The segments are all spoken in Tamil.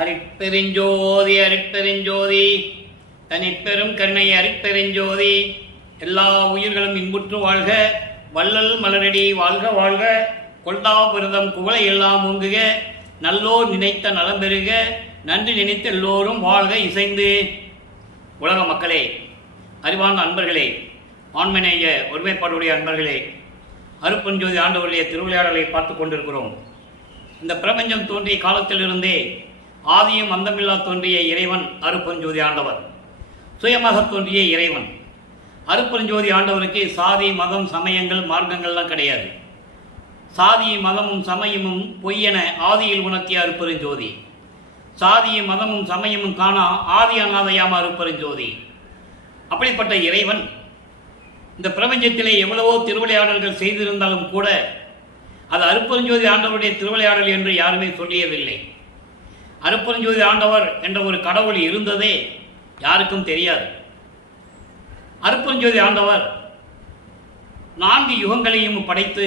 அருட்பெருஞ்சோதி அருட்பெருஞ்சோதி தனிப்பெரும் கருணை அருட்பெருஞ்சோதி. எல்லா உயிர்களும் இன்புற்று வாழ்க, வள்ளல் மலரடி வாழ்க வாழ்க, கொண்டா விரதம் குவளை எல்லாம் ஓங்குக, நல்லோர் நினைத்த நலம் பெறுக, நன்றி நினைத்த எல்லோரும் வாழ்க இசைந்து. உலக மக்களே, அறிவார்ந்த அன்பர்களே, ஆண்மநேய ஒருமைப்பாடுடைய அன்பர்களே, அருட்பெருஞ்சோதி ஆண்டவருடைய திருவிளையாடலை பார்த்து கொண்டிருக்கிறோம். இந்த பிரபஞ்சம் தோன்றிய காலத்திலிருந்தே ஆதியும் அந்தமில்லா தோன்றிய இறைவன் அருட்பெருஞ்சோதி ஆண்டவர். சுயமாக தோன்றிய இறைவன் அருட்பெருஞ்சோதி ஆண்டவருக்கு சாதி மதம் சமயங்கள் மார்க்கங்கள்லாம் கிடையாது. சாதியும் மதமும் சமயமும் பொய்யென ஆதியில் உணர்த்திய அருட்பெருஞ்சோதி. சாதியும் மதமும் சமயமும் காணா ஆதி அநாதையாம அருட்பெருஞ்சோதி. அப்படிப்பட்ட இறைவன் இந்த பிரபஞ்சத்திலே எவ்வளவோ திருவிளையாடல்கள் செய்திருந்தாலும் கூட அது அருட்பெருஞ்சோதி ஆண்டவருடைய திருவிளையாடல் என்று யாருமே சொல்லியதில்லை. அருட்பெருஞ்சோதி ஆண்டவர் என்ற ஒரு கடவுள் இருந்ததே யாருக்கும் தெரியாது. அருட்பெருஞ்சோதி ஆண்டவர் 4 யுகங்களையும் படைத்து,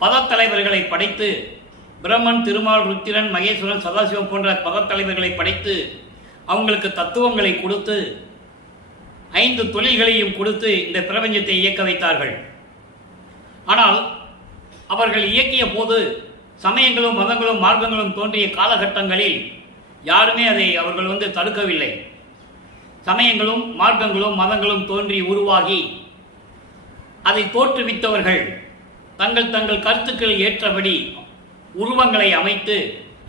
பதத்தலைவர்களை படைத்து, பிரம்மன், திருமால், ருத்திரன், மகேஸ்வரன், சதாசிவம் போன்ற பதத்தலைவர்களை படைத்து அவங்களுக்கு தத்துவங்களை கொடுத்து 5 தொழில்களையும் கொடுத்து இந்த பிரபஞ்சத்தை இயக்க வைத்தார்கள். ஆனால் அவர்கள் இயக்கிய போது சமயங்களும் மதங்களும் மார்க்கங்களும் தோன்றிய காலகட்டங்களில் யாருமே அதை அவர்கள் தடுக்கவில்லை. சமயங்களும் மார்க்கங்களும் மதங்களும் தோன்றி உருவாகி அதை தோற்றுவித்தவர்கள் தங்கள் தங்கள் கருத்துக்கள் ஏற்றபடி உருவங்களை அமைத்து,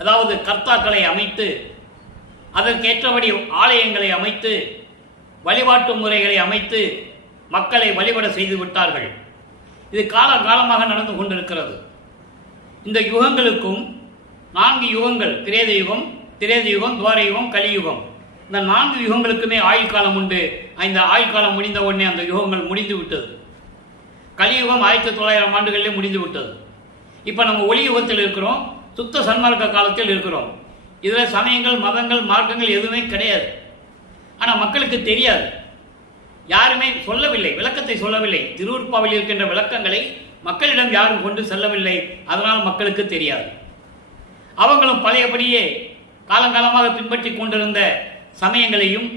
அதாவது கர்த்தாக்களை அமைத்து, அதற்கேற்றபடி ஆலயங்களை அமைத்து, வழிபாட்டு முறைகளை அமைத்து மக்களை வழிபட செய்து விட்டார்கள். இது காலகாலமாக நடந்து கொண்டிருக்கிறது. இந்த யுகங்களுக்கும் 4 யுகங்கள், கிரேத யுகம், திரேத யுகம், துவார யுகம், கலியுகம், இந்த 4 யுகங்களுக்குமே ஆயுள் காலம் உண்டு. இந்த ஆயுள் காலம் முடிந்த உடனே அந்த யுகங்கள் முடிந்து விட்டது. கலியுகம் 1900 ஆண்டுகளிலே முடிந்து விட்டது. இப்போ நம்ம ஒளி யுகத்தில் இருக்கிறோம், சுத்த சன்மார்க்க காலத்தில் இருக்கிறோம். இதில் சமயங்கள் மதங்கள் மார்க்கங்கள் எதுவுமே கிடையாது. ஆனால் மக்களுக்கு தெரியாது, யாருமே சொல்லவில்லை, விளக்கத்தை சொல்லவில்லை. திருவுற்பாவில் இருக்கின்ற விளக்கங்களை மக்களிடம் யாரும் கொண்டு செல்லவில்லை. அதனால் மக்களுக்கு தெரியாது. அவங்களும் பழையபடியே காலங்காலமாக பின்பற்றி கொண்டிருந்த சமயங்களையும்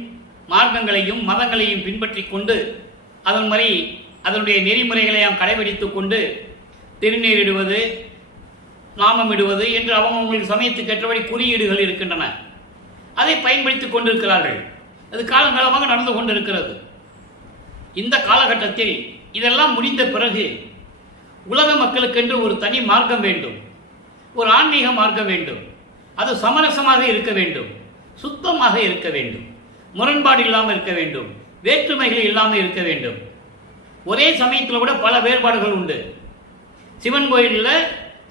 மார்க்கங்களையும் மதங்களையும் பின்பற்றி கொண்டு அதன் மாதிரி அதனுடைய நெறிமுறைகளையும் கடைபிடித்துக் கொண்டு திருநீரிடுவது, நாமம் இடுவது என்று அவங்களுக்கு சமயத்துக்கு ஏற்றபடி குறியீடுகள் இருக்கின்றன. அதை பயன்படுத்திக் கொண்டிருக்கிறார்கள். அது காலங்காலமாக நடந்து கொண்டிருக்கிறது. இந்த காலகட்டத்தில் இதெல்லாம் முடிந்த பிறகு உலக மக்களுக்கென்று ஒரு தனி மார்க்கம் வேண்டும், ஒரு ஆன்மீக மார்க்கம் வேண்டும். அது சமரசமாக இருக்க வேண்டும், சுத்தமாக இருக்க வேண்டும், முரண்பாடு இல்லாமல் இருக்க வேண்டும், வேற்றுமைகள் இல்லாமல் இருக்க வேண்டும். ஒரே சமயத்தில் கூட பல வேறுபாடுகள் உண்டு. சிவன் கோயிலில்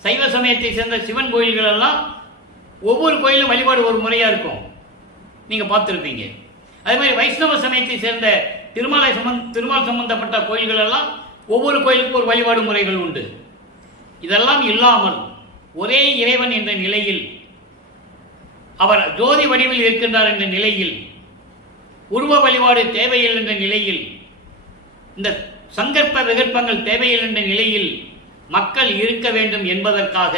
சைவ சமயத்தை சேர்ந்த சிவன் கோயில்கள் எல்லாம் ஒவ்வொரு கோயிலும் வழிபாடு ஒரு முறையாக இருக்கும், நீங்கள் பார்த்துருப்பீங்க. அதே மாதிரி வைஷ்ணவ சமயத்தை சேர்ந்த திருமால் சம்பந்தப்பட்ட கோயில்கள் எல்லாம் ஒவ்வொரு கோயிலுக்கும் ஒரு வழிபாடு முறைகள் உண்டு. இதெல்லாம் இல்லாமல் ஒரே இறைவன் என்ற நிலையில், அவர் ஜோதி வடிவில் இருக்கின்றார் என்ற நிலையில், உருவ வழிபாடு தேவையில்லை என்ற நிலையில், இந்த சங்கற்ப விகற்பங்கள் தேவையில்லை என்ற நிலையில் மக்கள் இருக்க வேண்டும் என்பதற்காக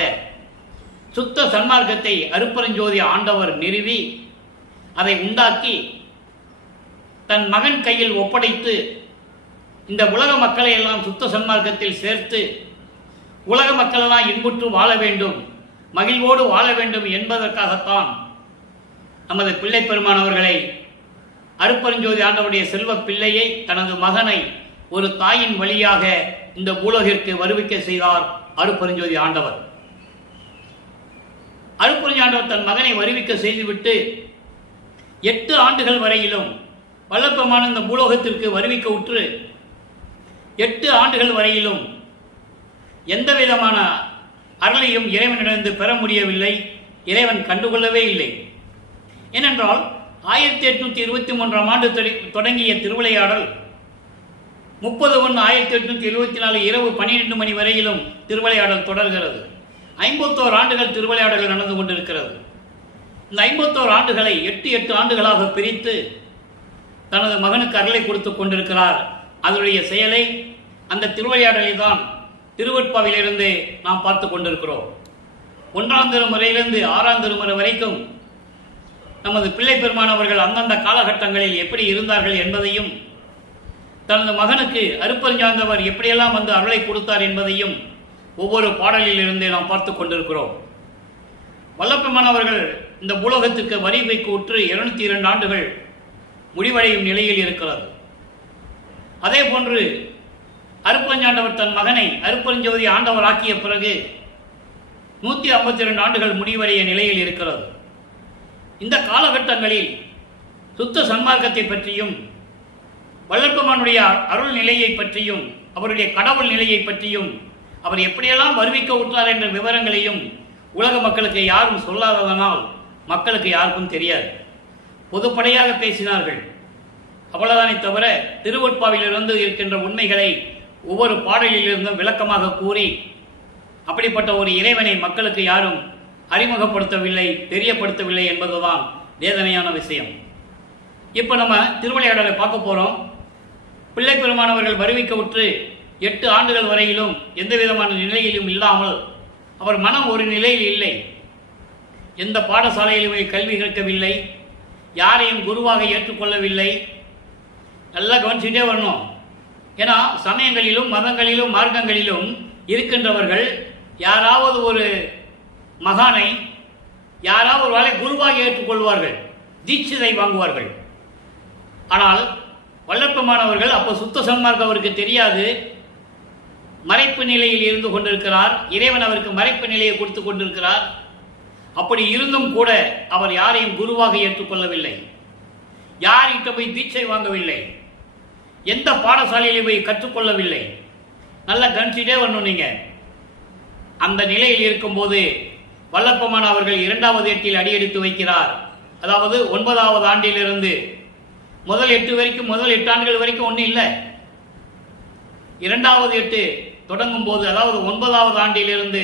சுத்த சன்மார்க்கத்தை அருட்பெருஞ்சோதி ஆண்டவர் நிறுவி அதை உண்டாக்கி தன் மகன் கையில் ஒப்படைத்து இந்த உலக மக்களை எல்லாம் சுத்த சன்மார்க்கத்தில் சேர்த்து உலக மக்களெல்லாம் இன்புற்று வாழ வேண்டும், மகிழ்வோடு வாழ வேண்டும் என்பதற்காகத்தான் நமது பிள்ளை பெருமானவர்களை, அருட்பெருஞ்சோதி ஆண்டவருடைய செல்வ பிள்ளையை, தனது மகனை ஒரு தாயின் வழியாக இந்த பூலோகிற்கு வருவிக்க செய்தார் அருட்பெருஞ்சோதி ஆண்டவர். அருட்பெருஞ்சோதி ஆண்டவர் தன் மகனை வருவிக்க செய்துவிட்டு 8 ஆண்டுகள் வரையிலும் வல்லப்பமான இந்த பூலோகத்திற்கு வருவிக்க உற்று 8 ஆண்டுகள் வரையிலும் எந்த விதமான அருளையும் இறைவனிடந்து பெற முடியவில்லை. இறைவன் கண்டுகொள்ளவே இல்லை. ஏனென்றால் 1823 ஆண்டு தொடங்கிய திருவிளையாடல் 30/1/1874 இரவு 12 மணி வரையிலும் திருவிளையாடல் தொடர்கிறது. 51 ஆண்டுகள் திருவிளையாடல் நடந்து கொண்டிருக்கிறது. இந்த 51 ஆண்டுகளை 8 ஆண்டுகளாக பிரித்து தனது மகனுக்கு அருளை கொடுத்து கொண்டிருக்கிறார். அதனுடைய செயலை அந்த திருவிளையாடலை தான் திருவெட்பாவிலிருந்து நாம் பார்த்து கொண்டிருக்கிறோம். 1ஆம் திருமுறையிலிருந்து 6ஆம் திருமுறை வரைக்கும் நமது பிள்ளை பெருமானவர்கள் அந்தந்த காலகட்டங்களில் எப்படி இருந்தார்கள் என்பதையும், தனது மகனுக்கு அருட்பெருஞ்சார்ந்தவர் எப்படியெல்லாம் வந்து அருளை கொடுத்தார் என்பதையும் ஒவ்வொரு பாடலில் இருந்தே நாம் பார்த்து கொண்டிருக்கிறோம். வல்லபெருமானவர்கள் இந்த பூலோகத்திற்கு வரி வைக்கு உற்று 202 ஆண்டுகள் முடிவடையும் நிலையில் இருக்கிறது. அதே போன்று அருட்பெருஞ்சாண்டவர் தன் மகனை அருட்பெருஞ்சோதி ஆண்டவர் ஆக்கிய பிறகு 152 ஆண்டுகள் முடிவடைய நிலையில் இருக்கிறது. இந்த காலகட்டங்களில் சுத்த சன்மார்க்கத்தை பற்றியும், வல்லபெருமானுடைய அருள் நிலையை பற்றியும், அவருடைய கடவுள் நிலையை பற்றியும், அவர் எப்படியெல்லாம் வருவிக்க உற்றார் என்ற விவரங்களையும் உலக மக்களுக்கு யாரும் சொல்லாததனால் மக்களுக்கு யாருக்கும் தெரியாது. பொதுப்படையாக பேசினார்கள், அவ்வளவுதானே தவிர திருவொட்பாவிலிருந்து இருக்கின்ற உண்மைகளை ஒவ்வொரு பாடலிலிருந்தும் விளக்கமாக கூறி அப்படிப்பட்ட ஒரு இறைவனை மக்களுக்கு யாரும் அறிமுகப்படுத்தவில்லை, தெரியப்படுத்தவில்லை என்பதுதான் வேதனையான விஷயம். இப்போ நம்ம திருவிளையாடலை பார்க்க போகிறோம். பிள்ளை பெருமானவர்கள் வருவிக்க உற்று 8 ஆண்டுகள் வரையிலும் எந்த விதமான நிலையிலும் இல்லாமல் அவர் மனம் ஒரு நிலையில் இல்லை. எந்த பாடசாலையிலுமே கல்வி கற்கவில்லை, யாரையும் குருவாக ஏற்றுக்கொள்ளவில்லை. நல்லா கவனிச்சுட்டே வரணும். ஏன்னா சமயங்களிலும் மதங்களிலும் மார்க்கங்களிலும் இருக்கின்றவர்கள் யாராவது ஒரு மகானை, யாராவது ஒரு வேளை குருவாக ஏற்றுக்கொள்வார்கள், தீட்சிதை வாங்குவார்கள். ஆனால் வல்லபெருமானவர்கள் அப்போ சுத்த சன்மார்க்கம் அவருக்கு தெரியாது, மறைப்பு நிலையில் இருந்து கொண்டிருக்கிறார். இறைவன் அவருக்கு மறைப்பு நிலையை கொடுத்து கொண்டிருக்கிறார். அப்படி இருந்தும் கூட அவர் யாரையும் குருவாக ஏற்றுக்கொள்ளவில்லை, யார்கிட்ட போய் தீட்சை வாங்கவில்லை, எந்த பாடசாலையிலும் போய் கற்றுக்கொள்ளவில்லை. நல்லா கவனிச்சுட்டே வரணும் நீங்க. அந்த நிலையில் இருக்கும்போது வல்லபெருமான் அவர்கள் 2வது ஏட்டில் அடியெடுத்து வைக்கிறார். அதாவது 9வது ஆண்டிலிருந்து முதல் 8 வரைக்கும், முதல் 8 ஆண்டுகள் வரைக்கும் ஒன்றும் இல்லை. 2வது 8 தொடங்கும் போது, அதாவது 9வது ஆண்டிலிருந்து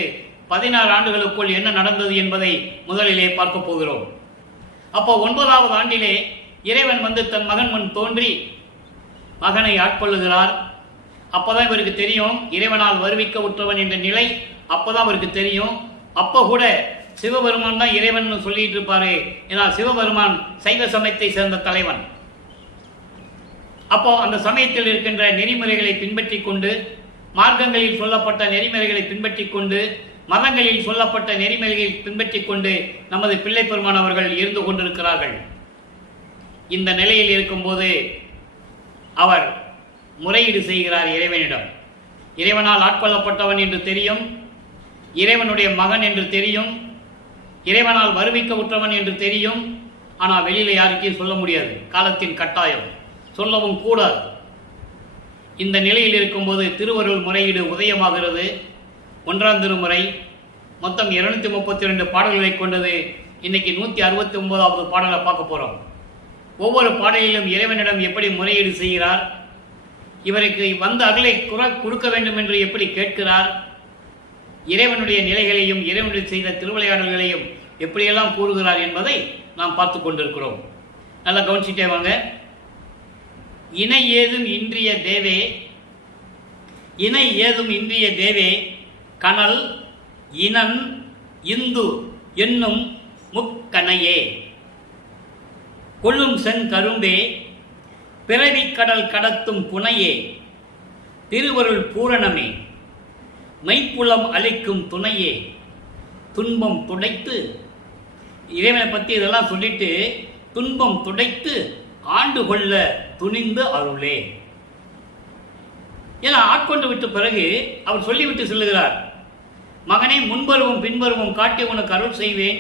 16 ஆண்டுகளுக்குள் என்ன நடந்தது என்பதை முதலிலே பார்க்க போகிறோம். அப்போ 9வது ஆண்டிலே இறைவன் வந்து தன் மகன் முன் தோன்றி மகனை ஆட்கொள்ளுகிறார். அப்போதான் இவருக்கு தெரியும் இறைவனால் வருவிக்க உற்றவன் என்ற நிலை. அப்போதான் அவருக்கு தெரியும். அப்போ கூட சிவபெருமான் தான் இறைவன் சொல்லிட்டு இருப்பாரு. ஏன்னா சிவபெருமான் சைவ சமயத்தை சேர்ந்த தலைவன். அப்போ அந்த சமயத்தில் இருக்கின்ற நெறிமுறைகளை பின்பற்றி கொண்டு, மார்க்கங்களில் சொல்லப்பட்ட நெறிமுறைகளை பின்பற்றி கொண்டு, மதங்களில் சொல்லப்பட்ட நெறிமுறைகளை பின்பற்றி கொண்டு நமது பிள்ளை பெருமான் அவர்கள் இருந்து கொண்டிருக்கிறார்கள். இந்த நிலையில் இருக்கும்போது அவர் முறையீடு செய்கிறார் இறைவனிடம். இறைவனால் ஆட்கொள்ளப்பட்டவன் என்று தெரியும், இறைவனுடைய மகன் என்று தெரியும், இறைவனால் வருவிக்க உற்றவன் என்று தெரியும். ஆனால் வெளியில யாருக்கும் சொல்ல முடியாது, காலத்தின் கட்டாயம், சொல்லவும் கூடாது. இந்த நிலையில் இருக்கும்போது திருவருள் முறையீடு உதயமாகிறது. 1ஆம் திருமுறை மொத்தம் 232 பாடல்களை கொண்டது. இன்னைக்கு 169வது பாடலை பார்க்க போறோம். ஒவ்வொரு பாடலிலும் இறைவனிடம் எப்படி முறையீடு செய்கிறார், இவருக்கு வந்த அருளை கொடுக்க வேண்டும் என்று எப்படி கேட்கிறார், இறைவனுடைய நிலைகளையும் இறைவனுடைய செய்த திருவிளையாடல்களையும் எப்படியெல்லாம் கூறுகிறார் என்பதை நாம் பார்த்து கொண்டிருக்கிறோம். நல்லா கவனிச்சுட்டே வாங்க. இணை ஏதும் இன்றிய தேவே, இணை ஏதும் இன்றிய தேவே, கனல் இனன் இந்து என்னும் முக்கணையே, கொள்ளும் செங்கரும்பே, பிறவிக்கடல் கடத்தும் புனையே, திருவருள் பூரணமே, மெய்ப்புலம் அளிக்கும் துணையே, துன்பம் துடைத்து, இறைவனை பற்றி இதெல்லாம் சொல்லிட்டு துன்பம் துடைத்து ஆண்டு கொள்ள துணிந்து அருளே. ஏன்னா ஆட்கொண்டு விட்ட பிறகு அவர் சொல்லிவிட்டு செல்லுகிறார், மகனை முன்பருவம் பின்பருவம் காட்டி உனக்கு அருள் செய்வேன்,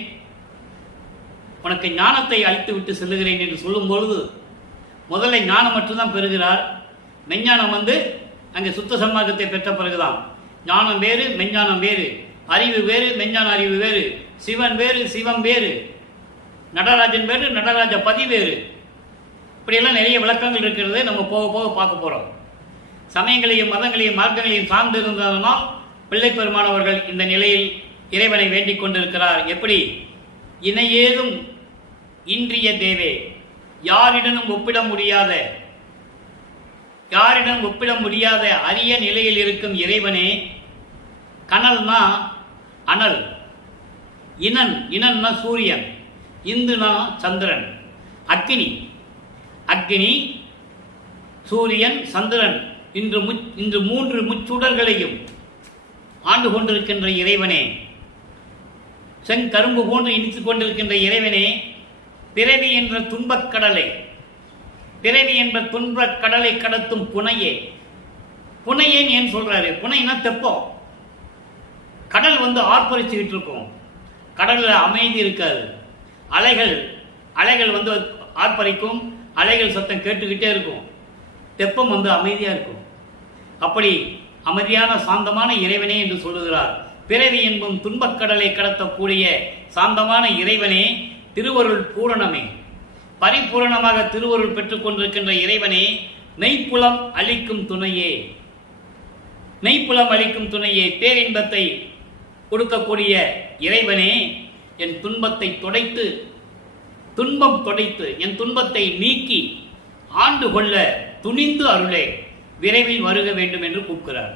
உனக்கு ஞானத்தை அளித்து விட்டு செல்லுகிறேன் என்று சொல்லும் பொழுது முதல்ல ஞானம் மட்டும்தான் பெறுகிறார். மெஞ்ஞானம் வந்து அங்கே சுத்த சன்மார்க்கத்தை பெற்ற பிறகுதான். ஞானம் வேறு, மெஞ்ஞானம் வேறு, அறிவு வேறு, மெஞ்ஞான அறிவு வேறு, சிவன் வேறு, சிவம் வேறு, நடராஜன் வேறு, நடராஜ பதி வேறு. இப்படியெல்லாம் நிறைய விளக்கங்கள் இருக்கிறது. நம்ம போக போக பார்க்க போறோம். சமயங்களையும் மதங்களையும் மார்க்கங்களையும் சார்ந்து இருந்ததனால் பிள்ளை பெருமானவர்கள் இந்த நிலையில் இறைவனை வேண்டிக் கொண்டிருக்கிறார். எப்படி? இணையேதும் இன்றிய தேவே, யாரிடனும் ஒப்பிட முடியாத, யாரிடம் ஒப்பிட முடியாத அரிய நிலையில் இருக்கும் இறைவனே. கனல்னா அனல், இனன், இனன்னா சூரியன், இந்துனா சந்திரன், அக்கினி, அக்கினி, சூரியன், சந்திரன், இன்று 3 முச்சுடர்களையும் ஆண்டு கொண்டிருக்கின்ற இறைவனே, செங்கரும்பு போன்று இனித்துக் கொண்டிருக்கின்ற இறைவனே, பிறவி என்ற துன்பக் கடலை, பிறவி என்ற துன்பக் கடலை கடத்தும் புனையே. புனையேன்னு ஏன் சொல்றாரு? புனைனா தெப்பம். கடல் ஆர்ப்பரிச்சுக்கிட்டு இருக்கும், கடல்ல அமைதி இருக்காது, அலைகள் ஆர்ப்பரிக்கும், அலைகள் சத்தம் கேட்டுக்கிட்டே இருக்கும், தெப்பம் அமைதியா இருக்கும். அப்படி அமைதியான சாந்தமான இறைவனே என்று சொல்லுகிறார். பிறவி என்பும் துன்பக்கடலை கடத்தக்கூடிய சாந்தமான இறைவனே, திருவருள் பூரணமே, பரிபூரணமாக திருவருள் பெற்றுக் கொண்டிருக்கின்ற இறைவனே, மெய்ப்புலம் அளிக்கும் துணையே, மெய்ப்புலம் அளிக்கும் துணையே, பேரின்பத்தை கொடுக்கக்கூடிய இறைவனே, என் துன்பத்தை தொடைத்து, துன்பம் தொடைத்து என் துன்பத்தை நீக்கி ஆண்டு கொள்ள துணிந்து அருளே, விரைவில் வருக வேண்டும் என்று கூப்பிடுகிறார்.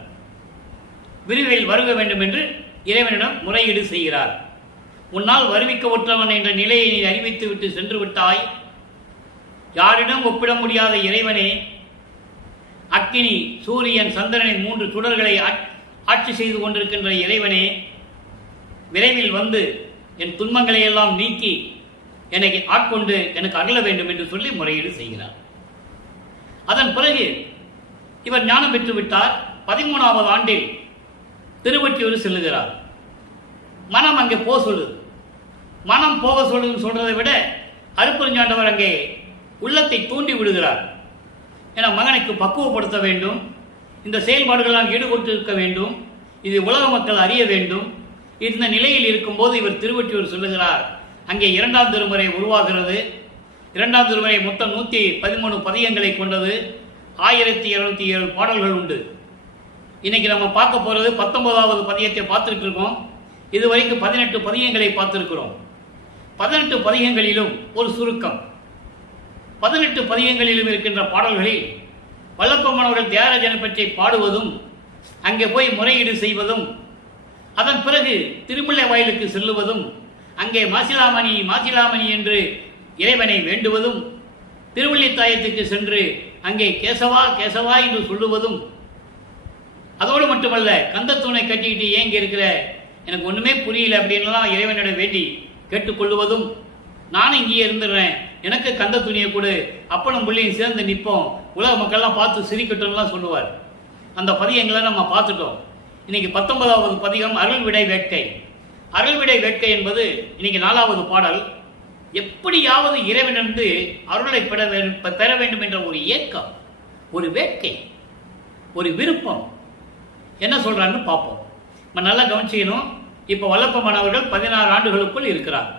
விரைவில் வருக வேண்டும் என்று இறைவனிடம் முறையீடு செய்கிறார். உன்னால் வருவிக்க ஒற்றவன் என்ற நிலையை நீ அறிவித்து விட்டு சென்று விட்டாய். யாரிடம் ஒப்பிட முடியாத இறைவனே, அக்கினி, சூரியன், சந்திரனின் 3 சுடர்களை ஆட்சி செய்து கொண்டிருக்கின்ற இறைவனே, விரைவில் வந்து என் துன்பங்களை எல்லாம் நீக்கி என்னை ஆட்கொண்டு எனக்கு அகல வேண்டும் என்று சொல்லி முறையீடு செய்கிறார். அதன் பிறகு இவர் ஞானம் பெற்றுவிட்டார். 13வது ஆண்டில் திருவொற்றியூர் செல்லுகிறார். மனம் அங்கே போக சொல்லுது. மனம் போக சொல்லுதுன்னு சொல்றதை விட அருட்பெருஞ்சாண்டவர் அங்கே உள்ளத்தை தூண்டி விடுகிறார். என மகனுக்கு பக்குவப்படுத்த வேண்டும், இந்த செயல்பாடுகளால் ஈடுபட்டு இருக்க வேண்டும், இது உலக மக்கள் அறிய வேண்டும். இந்த நிலையில் இருக்கும்போது இவர் திருவொற்றியூர் சொல்லுகிறார். அங்கே 2ஆம் திருமுறை உருவாகிறது. 2ஆம் திருமுறை மொத்தம் 113 பதியங்களை கொண்டது. 1207 பாடல்கள் உண்டு. இன்னைக்கு நம்ம பார்க்க போறது 19வது பதியத்தை பார்த்துட்டு இருக்கோம். இதுவரைக்கும் 18 பதியங்களை பார்த்திருக்கிறோம். 18 பதியங்களிலும் ஒரு சுருக்கம். 18 பதியங்களிலும் இருக்கின்ற பாடல்களில் வல்லப்பம்மனவர்கள் தியாகராஜனை பற்றி பாடுவதும், அங்கே போய் முறையீடு செய்வதும், அதன் பிறகு திருமுல்லை வாயிலுக்கு செல்லுவதும், அங்கே மாசிலாமணி என்று இறைவனை வேண்டுவதும், திருவள்ளித்தாயத்துக்கு சென்று அங்கே கேசவா கேசவா என்று சொல்லுவதும், அதோடு மட்டுமல்ல கந்தத்தூணை கட்டிக்கிட்டு ஏங்க இருக்கிற, எனக்கு ஒண்ணுமே புரியல அப்படின்லாம் இறைவனிடம் வேண்டி கேட்டுக்கொள்ளுவதும், நானும் இங்கேயே இருந்துடுறேன், எனக்கு கந்த துணியை கொடு, அப்பனும் பிள்ளையும் சேர்ந்து நிற்போம், உலக மக்கள்லாம் பார்த்து சிரிக்கட்டும்லாம் சொல்லுவார். அந்த பதியங்களை நம்ம பார்த்துட்டோம். இன்னைக்கு 19வது பதிகம் அருள்விடை வேட்கை. அருள்விடை வேட்கை என்பது இன்னைக்கு 4வது பாடல். எப்படியாவது இறைவனிருந்து அருளை பெற வேண்டும் என்ற ஒரு ஏக்கம், ஒரு வேட்கை, ஒரு விருப்பம். என்ன சொல்றான்னு பார்ப்போம். நம்ம நல்லா கவனிச்சுக்கணும். இப்ப வல்லப்பம்மன் அவர்கள் 16 ஆண்டுகளுக்குள் இருக்கிறார்.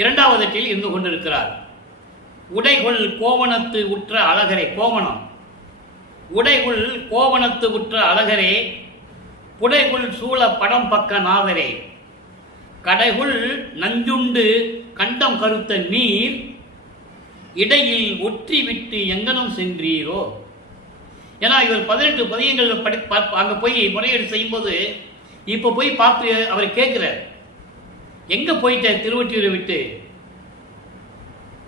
2வதட்டில் இருந்து கொண்டிருக்கிறார். உடைகுள் கோவணத்து உற்ற அழகரே, கோவணம், உடைகுள் கோவணத்து உற்ற அழகரே, புடைகுள் சூழ படம் பக்க நாதரே, கடைகுள் நஞ்சுண்டு கண்டம் கருத்த நீர், இடையில் ஒற்றி விட்டு எங்கனும் சென்றீரோ. ஏன்னா இவர் 18 பதியங்கள் அங்க போய் முறையீடு செய்யும் போது இப்ப போய் பார்த்து அவர் கேட்கிறார், எங்க போயிட்ட திருவொற்றியூரை விட்டு?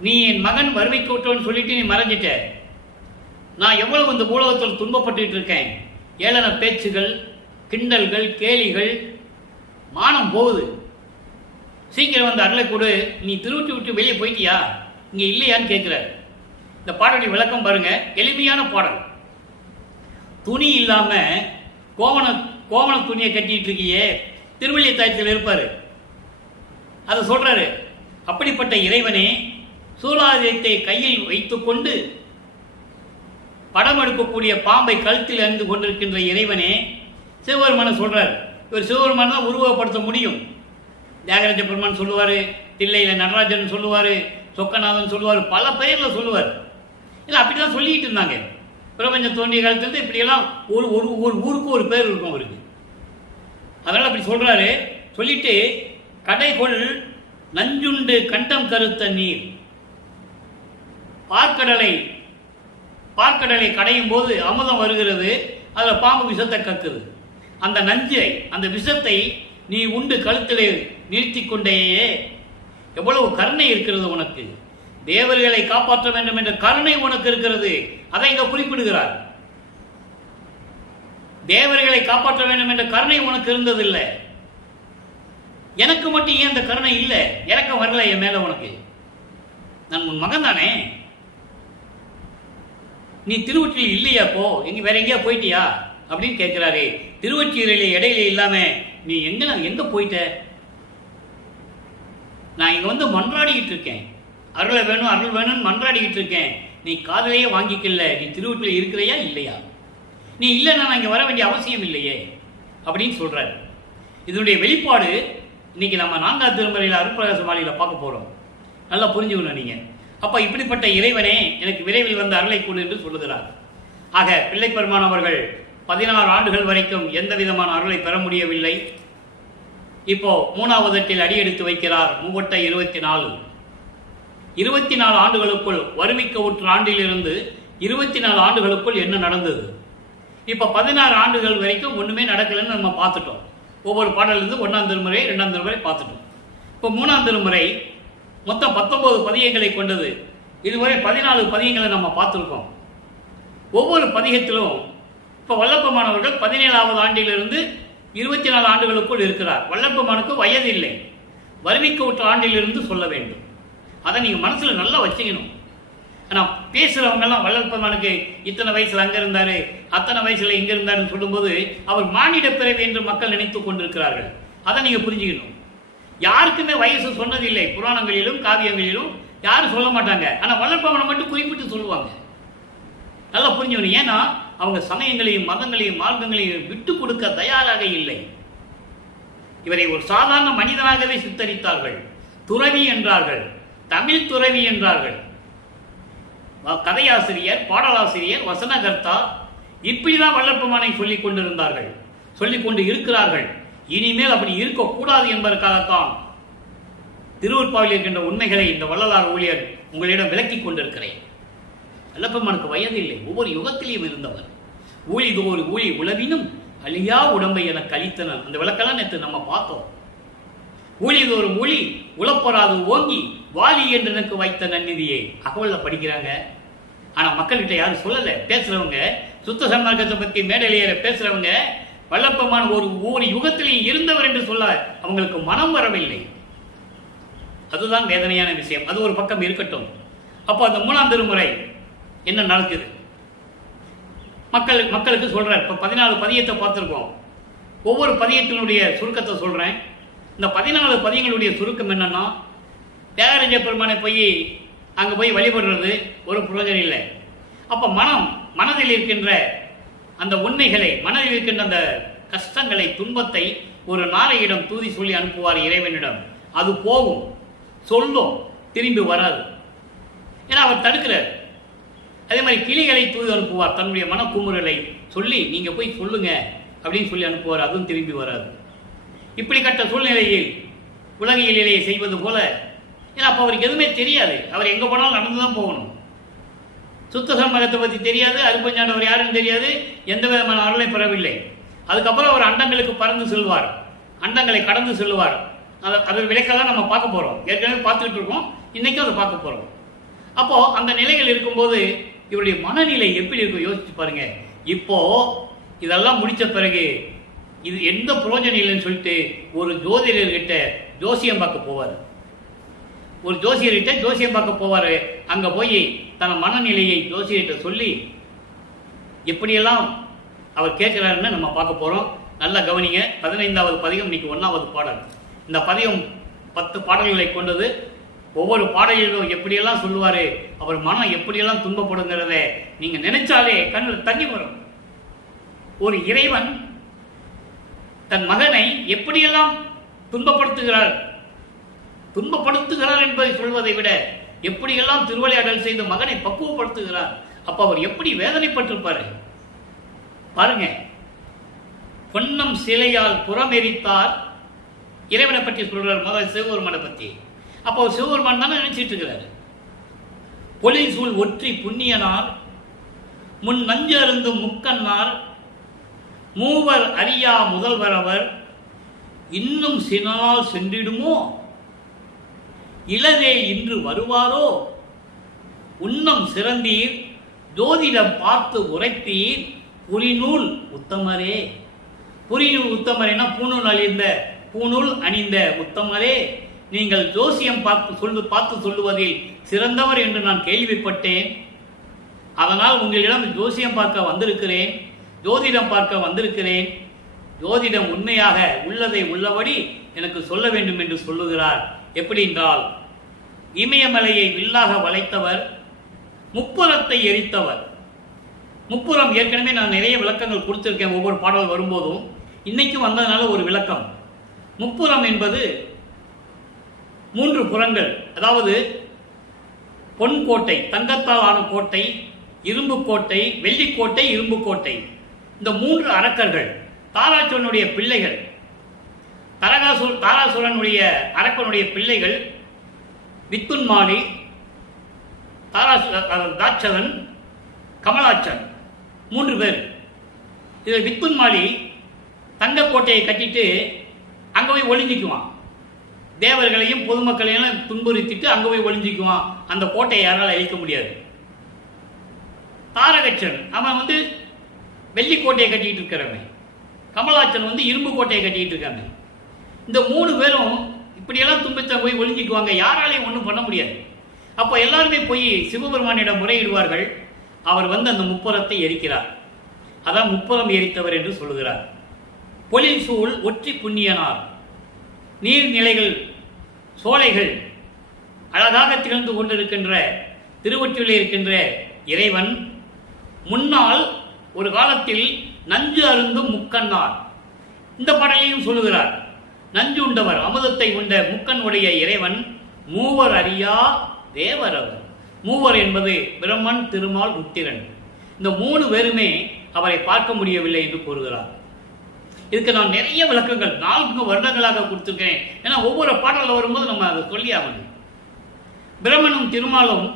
நீ என் மகன் வருவிக்க விட்டோன்னு சொல்லிட்டு நீ மறைஞ்சிட்ட. நான் எவ்வளவு இந்த பூலகத்தில் துன்பப்பட்டு இருக்கேன். ஏளன பேச்சுகள், கிண்டல்கள், கேலிகள், மானம் போகுது. சீக்கிரம் வந்து அருளை கொடு. நீ திருவொற்றியூர் விட்டு வெளியே போயிட்டியா, இங்க இல்லையான்னு கேட்கிறார். இந்த பாடலுடைய விளக்கம் பாருங்க. எளிமையான பாடல். துணி இல்லாம கோவண துணியை கட்டிட்டு இருக்கியே, திருவள்ளித்தாயத்தில் இருப்பாரு, அதை சொல்றாரு. அப்படிப்பட்ட இறைவனே, சூலாயுதத்தை கையில் வைத்துக்கொண்டு படம் எடுக்கக்கூடிய பாம்பை கழுத்தில் அணிந்து கொண்டிருக்கின்ற இறைவனே, சிவபெருமான சொல்றார். இவர் சிவபெருமான தான் உருவகப்படுத்த முடியும். தியாகராஜ பெருமான் சொல்லுவாரு, தில்லையில நடராஜன் சொல்லுவாரு, சொக்கநாதன் சொல்லுவார், பல பெயர்ல சொல்லுவார். இல்லை அப்படிதான் சொல்லிட்டு இருந்தாங்க. பிரபஞ்சம் தோன்றிய காலத்திலிருந்து இப்படியெல்லாம் ஒரு ஊருக்கு ஒரு பேர் இருக்கும் அவருக்கு. அதனால அப்படி சொல்றாரு. சொல்லிட்டு கடைகொள் நஞ்சுண்டு கண்டம் கருத்த நீர், பார்க்கடலை கடையும் போது அமுதம் வருகிறது, அதுல பாம்பு விஷத்தை கக்குது. அந்த நஞ்சை, அந்த விஷத்தை நீ உண்டு கழுத்திலே நிறுத்தி கொண்டேயே, எவ்வளவு கருணை இருக்கிறது உனக்கு. தேவர்களை காப்பாற்ற வேண்டும் என்ற கருணை உனக்கு இருக்கிறது. அதை இங்க குறிப்பிடுகிறார். தேவர்களை காப்பாற்ற வேண்டும் என்ற கருணை உனக்கு இருந்ததில்லை. எனக்கு மட்டும் ஏன் அந்த கருணை இல்லை? இறக்கம் வரல என் மேல உனக்கு. நான் உன் மகன் தானே. நீ திருவொற்றியில் இல்லையா? போ, வேற எங்கேயா போயிட்டியா அப்படின்னு கேட்கிறாரு. திருவொற்றியிலே இடையில இல்லாம நீ எங்க போயிட்ட? நான் இங்க வந்து மன்றாடிக்கிட்டு இருக்கேன், அருளை வேணும் அருள் வேணும்னு மன்றாடிக்கிட்டு இருக்கேன். நீ காதலையே வாங்கிக்கல. நீ திருவொற்றியில் இருக்கிறையா இல்லையா? நீ இல்லைன்னா நான் இங்க வர வேண்டிய அவசியம் இல்லையே அப்படின்னு சொல்றாரு. இதனுடைய வெளிப்பாடு இன்னைக்கு நம்ம 4ஆம் திருமுறையில் அருட்பிரகாச மாலையில பார்க்க போறோம். நல்லா புரிஞ்சுக்கணும் நீங்க. அப்ப இப்படிப்பட்ட இறைவனே எனக்கு விரைவில் வந்து அருளை கொடு என்று சொல்லுகிறார். ஆக பிள்ளைப்பெருமான் அவர்கள் 16 ஆண்டுகள் வரைக்கும் எந்த விதமான அருளை பெற முடியவில்லை. இப்போ 3வது எட்டில் அடியெடுத்து வைக்கிறார். 24 ஆண்டுகளுக்குள் வருவிக்க உற்ற ஆண்டிலிருந்து 24 ஆண்டுகளுக்குள் என்ன நடந்தது? இப்ப 16 ஆண்டுகள் வரைக்கும் ஒண்ணுமே நடக்கலன்னு நம்ம பார்த்துட்டோம். ஒவ்வொரு பாடலிருந்து 1ஆம் திருமுறை 2ஆம் திருமுறை பார்த்துட்டோம். இப்போ 3ஆம் திருமுறை மொத்தம் 19 பதிகங்களை கொண்டது. இதுவரை 14 பதிகங்களை நம்ம பார்த்துருக்கோம். ஒவ்வொரு பதிகத்திலும் இப்போ வல்லப்பெருமானவர்கள் 17வது ஆண்டிலிருந்து 24 ஆண்டுகளுக்குள் இருக்கிறார். வல்லப்பெருமானுக்கு வயது இல்லை, வருவிக்க உற்ற ஆண்டிலிருந்து சொல்ல வேண்டும். அதை நீங்க மனசுல நல்லா வச்சுக்கணும். ஆனா பேசுறவங்க எல்லாம் வல்லப்பெருமானுக்கு இத்தனை வயசுல அங்க இருந்தாரு, அத்தனை வயசுல இங்க இருந்தாருன்னு சொல்லும்போது அவர் மானிட பிறவி என்று மக்கள் நினைத்துக் கொண்டிருக்கிறார்கள். அதை நீங்க புரிஞ்சுக்கணும். யாருக்குமே வயசு சொன்னதில்லை. புராணங்களிலும் காவியங்களிலும் யாரும் சொல்ல மாட்டாங்க. ஆனா வல்லப்பெருமானை மட்டும் குறிப்பிட்டு சொல்லுவாங்க. நல்லா புரிஞ்சுக்கணும். ஏன்னா அவங்க சமயங்களையும் மதங்களையும் மார்க்கங்களையும் விட்டு கொடுக்க தயாராக இல்லை. இவரை ஒரு சாதாரண மனிதனாகவே சித்தரித்தார்கள். துறவி என்றார்கள், தமிழ் துறவி என்றார்கள். கதையாசிரியர், பாடலாசிரியர், வசனகர்த்தா, இப்படிதான் வல்லப்பெருமானை சொல்லிக் கொண்டிருந்தார்கள், சொல்லிக் கொண்டு இருக்கிறார்கள். இனிமேல் அப்படி இருக்கக்கூடாது என்பதற்காகத்தான் திருவருட்பாவில் இருக்கின்ற உண்மைகளை இந்த வள்ளலார் ஊழியர் உங்களிடம் விளக்கிக் கொண்டிருக்கிறேன். வல்லப்பெருமானுக்கு வயது இல்லை, ஒவ்வொரு யுகத்திலையும் இருந்தவர். ஊழிதோறு ஊழி உளவினும் அழியா உடம்பை என கழித்தனர். அந்த விளக்கெல்லாம் நேற்று நம்ம பார்த்தோம். ஊழிதோறு ஊழி உழப்பராது ஓங்கி வாலி என்று எனக்கு வைத்த நன்னிதியை அகவல்ல படிக்கிறாங்க. ஆனா மக்கள்கிட்ட யாரும் சொல்லல. பேசுறவங்க சுத்த சன்மார்க்கத்தை பத்தி மேடையிலேயே பேசுறவங்க வல்லப்பெருமான் ஒரு யுகத்திலேயே இருந்தவர் என்று சொல்ல அவங்களுக்கு மனம் வரவில்லை. அதுதான் வேதனையான விஷயம். அது ஒரு பக்கம் இருக்கட்டும். அப்போ அந்த 3ஆம் திருமுறை என்ன நடக்குது மக்களுக்கு சொல்றார். இப்ப 14 பதியத்தை பார்த்திருக்கோம். ஒவ்வொரு பதியத்தினுடைய சுருக்கத்தை சொல்றேன். இந்த 14 பதியங்களுடைய சுருக்கம் என்னன்னா, தியாகராஜ பெருமானை அங்க போய் வழிபடுறது ஒரு பிரயோஜனம் இல்லை. அப்ப மனதில் இருக்கின்ற அந்த உண்மைகளை, மனதில் இருக்கின்ற அந்த கஷ்டங்களை, துன்பத்தை ஒரு நாரையிடம் தூதி சொல்லி அனுப்புவார் இறைவனிடம். அது போகும், சொல்லும், திரும்பி வராது. ஏன்னா அவர் தடுக்கிறார். அதே மாதிரி கிளிகளை தூதி அனுப்புவார். தன்னுடைய மனக்குமுறலை சொல்லி நீங்க போய் சொல்லுங்க அப்படின்னு சொல்லி அனுப்புவார். அதுவும் திரும்பி வராது. இப்படிப்பட்ட சூழ்நிலையில் உலகியலிலே செய்வது போல, ஏன்னா அப்போ அவருக்கு எதுவுமே தெரியாது. அவர் எங்கே போனாலும் நடந்துதான் போகணும். சுத்த சன்மார்க்கத்தை பற்றி தெரியாது, அருப்பஞ்சாண்டவர் யாருன்னு தெரியாது, எந்த விதமான அருளை பெறவில்லை. அதுக்கப்புறம் அவர் அண்டங்களுக்கு பறந்து செல்வார், அண்டங்களை கடந்து செல்வார். அது விளக்கெல்லாம் நம்ம பார்க்க போகிறோம். ஏற்கனவே பார்த்துக்கிட்டு இருக்கோம், இன்றைக்கும் அதை பார்க்க போகிறோம். அப்போது அந்த நிலைகள் இருக்கும்போது இவருடைய மனநிலை எப்படி இருக்கும் யோசிச்சு பாருங்க. இப்போ இதெல்லாம் முடித்த பிறகு இது எந்த பிரயோஜனம் இல்லைன்னு சொல்லிட்டு ஒரு ஜோதிடர்கிட்ட ஜோசியம் பார்க்க போவார். ஒரு ஜோசியர்கிட்ட ஜோசியம் பார்க்க போவார். அங்கே போய் தன் மனநிலையை ஜோசியர்கிட்ட சொல்லி எப்படியெல்லாம் அவர் கேட்குறாருன்னு நம்ம பார்க்க போகிறோம். நல்லா கவனிங்க. 15வது பதிகம் இன்னைக்கு 1வது பாடல். இந்த பதிகம் 10 பாடல்களை கொண்டது. ஒவ்வொரு பாடலிலும் எப்படியெல்லாம் சொல்லுவார், அவர் மனம் எப்படியெல்லாம் துன்பப்படுங்கிறத நீங்கள் நினைச்சாலே கண்ணில் தண்ணி வரும். ஒரு இறைவன் தன் மகனை எப்படியெல்லாம் துன்பப்படுத்துகிறார் என்பதை சொல்வதை விட எப்படியெல்லாம் திருவிளையாடல் செய்து மகனை பக்குவப்படுத்துகிறார். அப்ப அவர் எப்படி வேதனைப்பட்டிருப்பாரு பாருங்க. பொன்னம் சிலையால் புறமெரித்தார். இறைவனை பற்றி சொல்றார், முதல் சிவபெருமானை பற்றி. அப்போ சிவபெருமான் தானே நினைச்சிட்டு இருக்கிறாரு. பொலி சூழ் ஒற்றி புண்ணியனார், முன் நஞ்சு அருந்தும் முக்கன்னார், மூவர் அறியா முதல்வர் அவர், இன்னும் சினால் சென்றிடுமோ, இளதே இன்று வருவாரோ, உன்னம் சிறந்தீர் ஜோதிடம் பார்த்து உரைப்பீர் புரிநூல் உத்தமரே. புரிநூல் உத்தமரேனா பூநூல் அணிந்த உத்தமரே, நீங்கள் ஜோசியம் பார்த்து சொல்லுவதில் சிறந்தவர் என்று நான் கேள்விப்பட்டேன். அதனால் உங்களிடம் ஜோசியம் பார்க்க வந்திருக்கிறேன், ஜோதிடம் பார்க்க வந்திருக்கிறேன். ஜோதிடம் உண்மையாக உள்ளதை உள்ளபடி எனக்கு சொல்ல வேண்டும் என்று சொல்லுகிறார். எப்படி என்றால், இமயமலையை வில்லாக வளைத்தவர், முப்புறத்தை எரித்தவர். முப்புறம் ஏற்கனவே நான் நிறைய விளக்கங்கள் கொடுத்திருக்கேன் ஒவ்வொரு பாடல் வரும்போதும். இன்னைக்கும் வந்ததுனால ஒரு விளக்கம். முப்புறம் என்பது 3 புறங்கள், அதாவது பொன்கோட்டை, தங்கத்தால் ஆன கோட்டை, இரும்பு கோட்டை, வெள்ளிக்கோட்டை, இரும்பு கோட்டை. இந்த 3 அரக்கர்கள் தாராசுரனுடைய பிள்ளைகள். தாராசுரனுடைய அரக்கனுடைய பிள்ளைகள் வித்துன்மாலி, தாட்சதன், கமலாச்சன், 3 பேர். இதில் வித்துன்மாலி தங்கக்கோட்டையை கட்டிட்டு அங்கே போய் ஒளிஞ்சிக்குவான். தேவர்களையும் பொதுமக்களையும் துன்புறுத்திட்டு அங்கே போய் ஒளிஞ்சிக்குவான். அந்த கோட்டையை யாரால் அழிக்க முடியாது. தாரகச்சன் அவன் வெள்ளிக்கோட்டையை கட்டிட்டு இருக்கிறவன். கமலாச்சன் இரும்பு கோட்டையை கட்டிட்டு இருக்காங்க. இந்த 3 பேரும் இப்படியெல்லாம் துன்பத்தை போய் ஒளிஞ்சிக்குவாங்க. யாராலையும் ஒன்றும் பண்ண முடியாது. அப்போ எல்லாருமே போய் சிவபெருமானிடம் முறையிடுவார்கள். அவர் அந்த முப்புறத்தை எரிக்கிறார். அதான் முப்புறம் எரித்தவர் என்று சொல்லுகிறார். பொழில் சூழ் ஒற்றி புண்ணியனார், நீர்நிலைகள் சோலைகள் அழகாக திகழ்ந்து கொண்டிருக்கின்ற திருவொற்றியில் இருக்கின்ற இறைவன் முன்னால் ஒரு காலத்தில் நஞ்சு அருந்தும் முக்கண்ணார். இந்த பாடலையும் சொல்லுகிறார். நஞ்சு உண்டவர், அமுதத்தை உண்ட முக்கனுடைய இறைவன் மூவர் அறியா தேவர் அவர். மூவர் என்பது பிரம்மன், திருமால், ருத்திரன். இந்த 3 பேருமே அவரை பார்க்க முடியவில்லை என்று கூறுகிறார். இதுக்கு நான் நிறைய விளக்கங்கள் 4 வருடங்களாக கொடுத்திருக்கிறேன். ஏன்னா ஒவ்வொரு பாடலில் வரும்போது நம்ம அதை சொல்லி ஆகணும். பிரம்மனும் திருமாலும்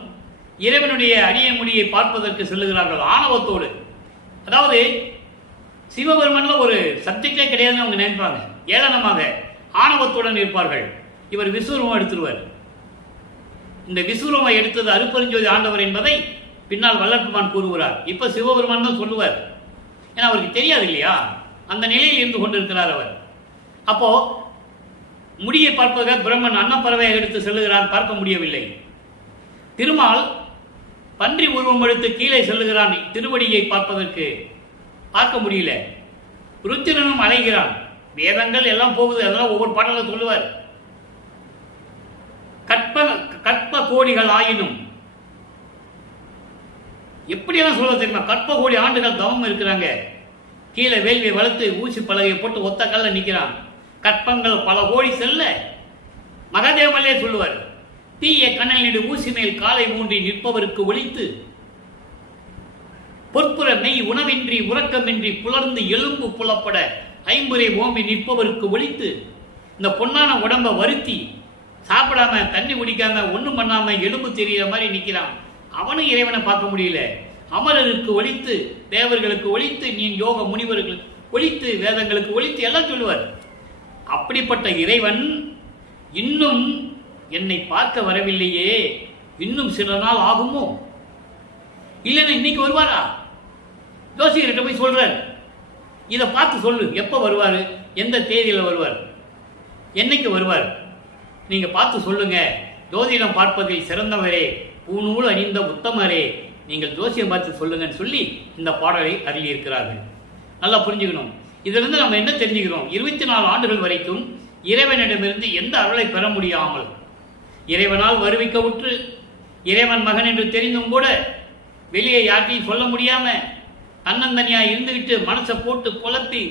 இறைவனுடைய அடிய முடியை பார்ப்பதற்கு செல்லுகிறார்கள் ஆணவத்தோடு. அதாவது சிவபெருமன்ல ஒரு சப்ஜெக்டே கிடையாதுன்னு அவங்க நினைப்பாங்க. ஏளனமாக ஆணவத்துடன் இருப்பார்கள். இவர் விஸ்வரூபம் எடுத்துருவார். இந்த விஸ்வரூபம் எடுத்தது அருப்பெருஞ்சோதி ஆண்டவர் என்பதை பின்னால் வல்லற்பெருமான் கூறுகிறார். இப்ப சிவபெருமான் தான் சொல்லுவார். ஏன்னா அவருக்கு தெரியாது இல்லையா, அந்த நிலையில் இருந்து கொண்டிருக்கிறார் அவர். அப்போ முடியை பார்ப்பதாக பிரம்மன் அன்னப்பறவையை எடுத்து செல்லுகிறான், பார்க்க முடியவில்லை. திருமால் பன்றி உருவம் எடுத்து கீழே செல்லுகிறான் திருவடியை பார்ப்பதற்கு, பார்க்க முடியல. ருத்திரனும் அலைகிறான். வேதங்கள் எல்லாம் போகுது, அதெல்லாம் ஒவ்வொரு பாடல சொல்லுவார். கற்ப கோடிகள் ஆயினும், எப்படியெல்லாம் சொல்ல தெரியுமா, கற்ப கோடி ஆண்டுகள் தவம் இருக்கிறாங்க. கீழே வேள்வியை வளர்த்து ஊசி பலகையை போட்டு ஒத்த கல்ல நிற்கிறான். கற்பங்கள் பல கோடி செல்ல மகாதேவமல்லே சொல்லுவார். தீய கண்ணல் நீடு ஊசி மேல் காலை ஊன்றி நிற்பவருக்கு ஒழித்து, பொற்புற மெய் உணவின்றி உறக்கமின்றி புலர்ந்து எலும்பு புலப்பட ஐம்புரை ஓம்பி நிற்பவருக்கு ஒழித்து, இந்த பொன்னான உடம்ப வருத்தி சாப்பிடாம தண்ணி குடிக்காம ஒன்றும் பண்ணாம எலும்பு தெரிகிற மாதிரி நிற்கிறான். அவனும் இறைவனை பார்க்க முடியல. அமரருக்கு ஒழித்து, தேவர்களுக்கு ஒழித்து, நீ யோக முனிவர்கள் ஒழித்து, வேதங்களுக்கு ஒழித்து எல்லாம் சொல்லுவார். அப்படிப்பட்ட இறைவன் இன்னும் என்னை பார்க்க வரவில்லையே, இன்னும் சில நாள் ஆகுமோ, இல்லைன்னா இன்னைக்கு வருவாரா? ஜோசியர்கிட்ட போய் சொல்றார், இதை பார்த்து சொல்லு, எப்போ வருவார், எந்த தேதியில் வருவார், என்னைக்கு வருவார், நீங்க பார்த்து சொல்லுங்க. ஜோதிடம் பார்ப்பதில் சிறந்தவரே, பூநூல் அணிந்த உத்தமரே, நீங்கள் ஜோசியம் பார்த்து சொல்லுங்கன்னு சொல்லி இந்த பாடலை அருளியிருக்கிறார்கள். நல்லா புரிஞ்சுக்கணும். இதிலிருந்து நம்ம என்ன தெரிஞ்சுக்கிறோம்? 24 ஆண்டுகள் வரைக்கும் இறைவனிடமிருந்து எந்த அருளை பெற முடியாமல், இறைவனால் வருவிக்க உற்று இறைவன் மகன் என்று தெரிந்தும் கூட வெளியே யார்ட்டையும் சொல்ல முடியாம தன்னந்தனியா இருந்துகிட்டு மனசை போட்டு குழப்பி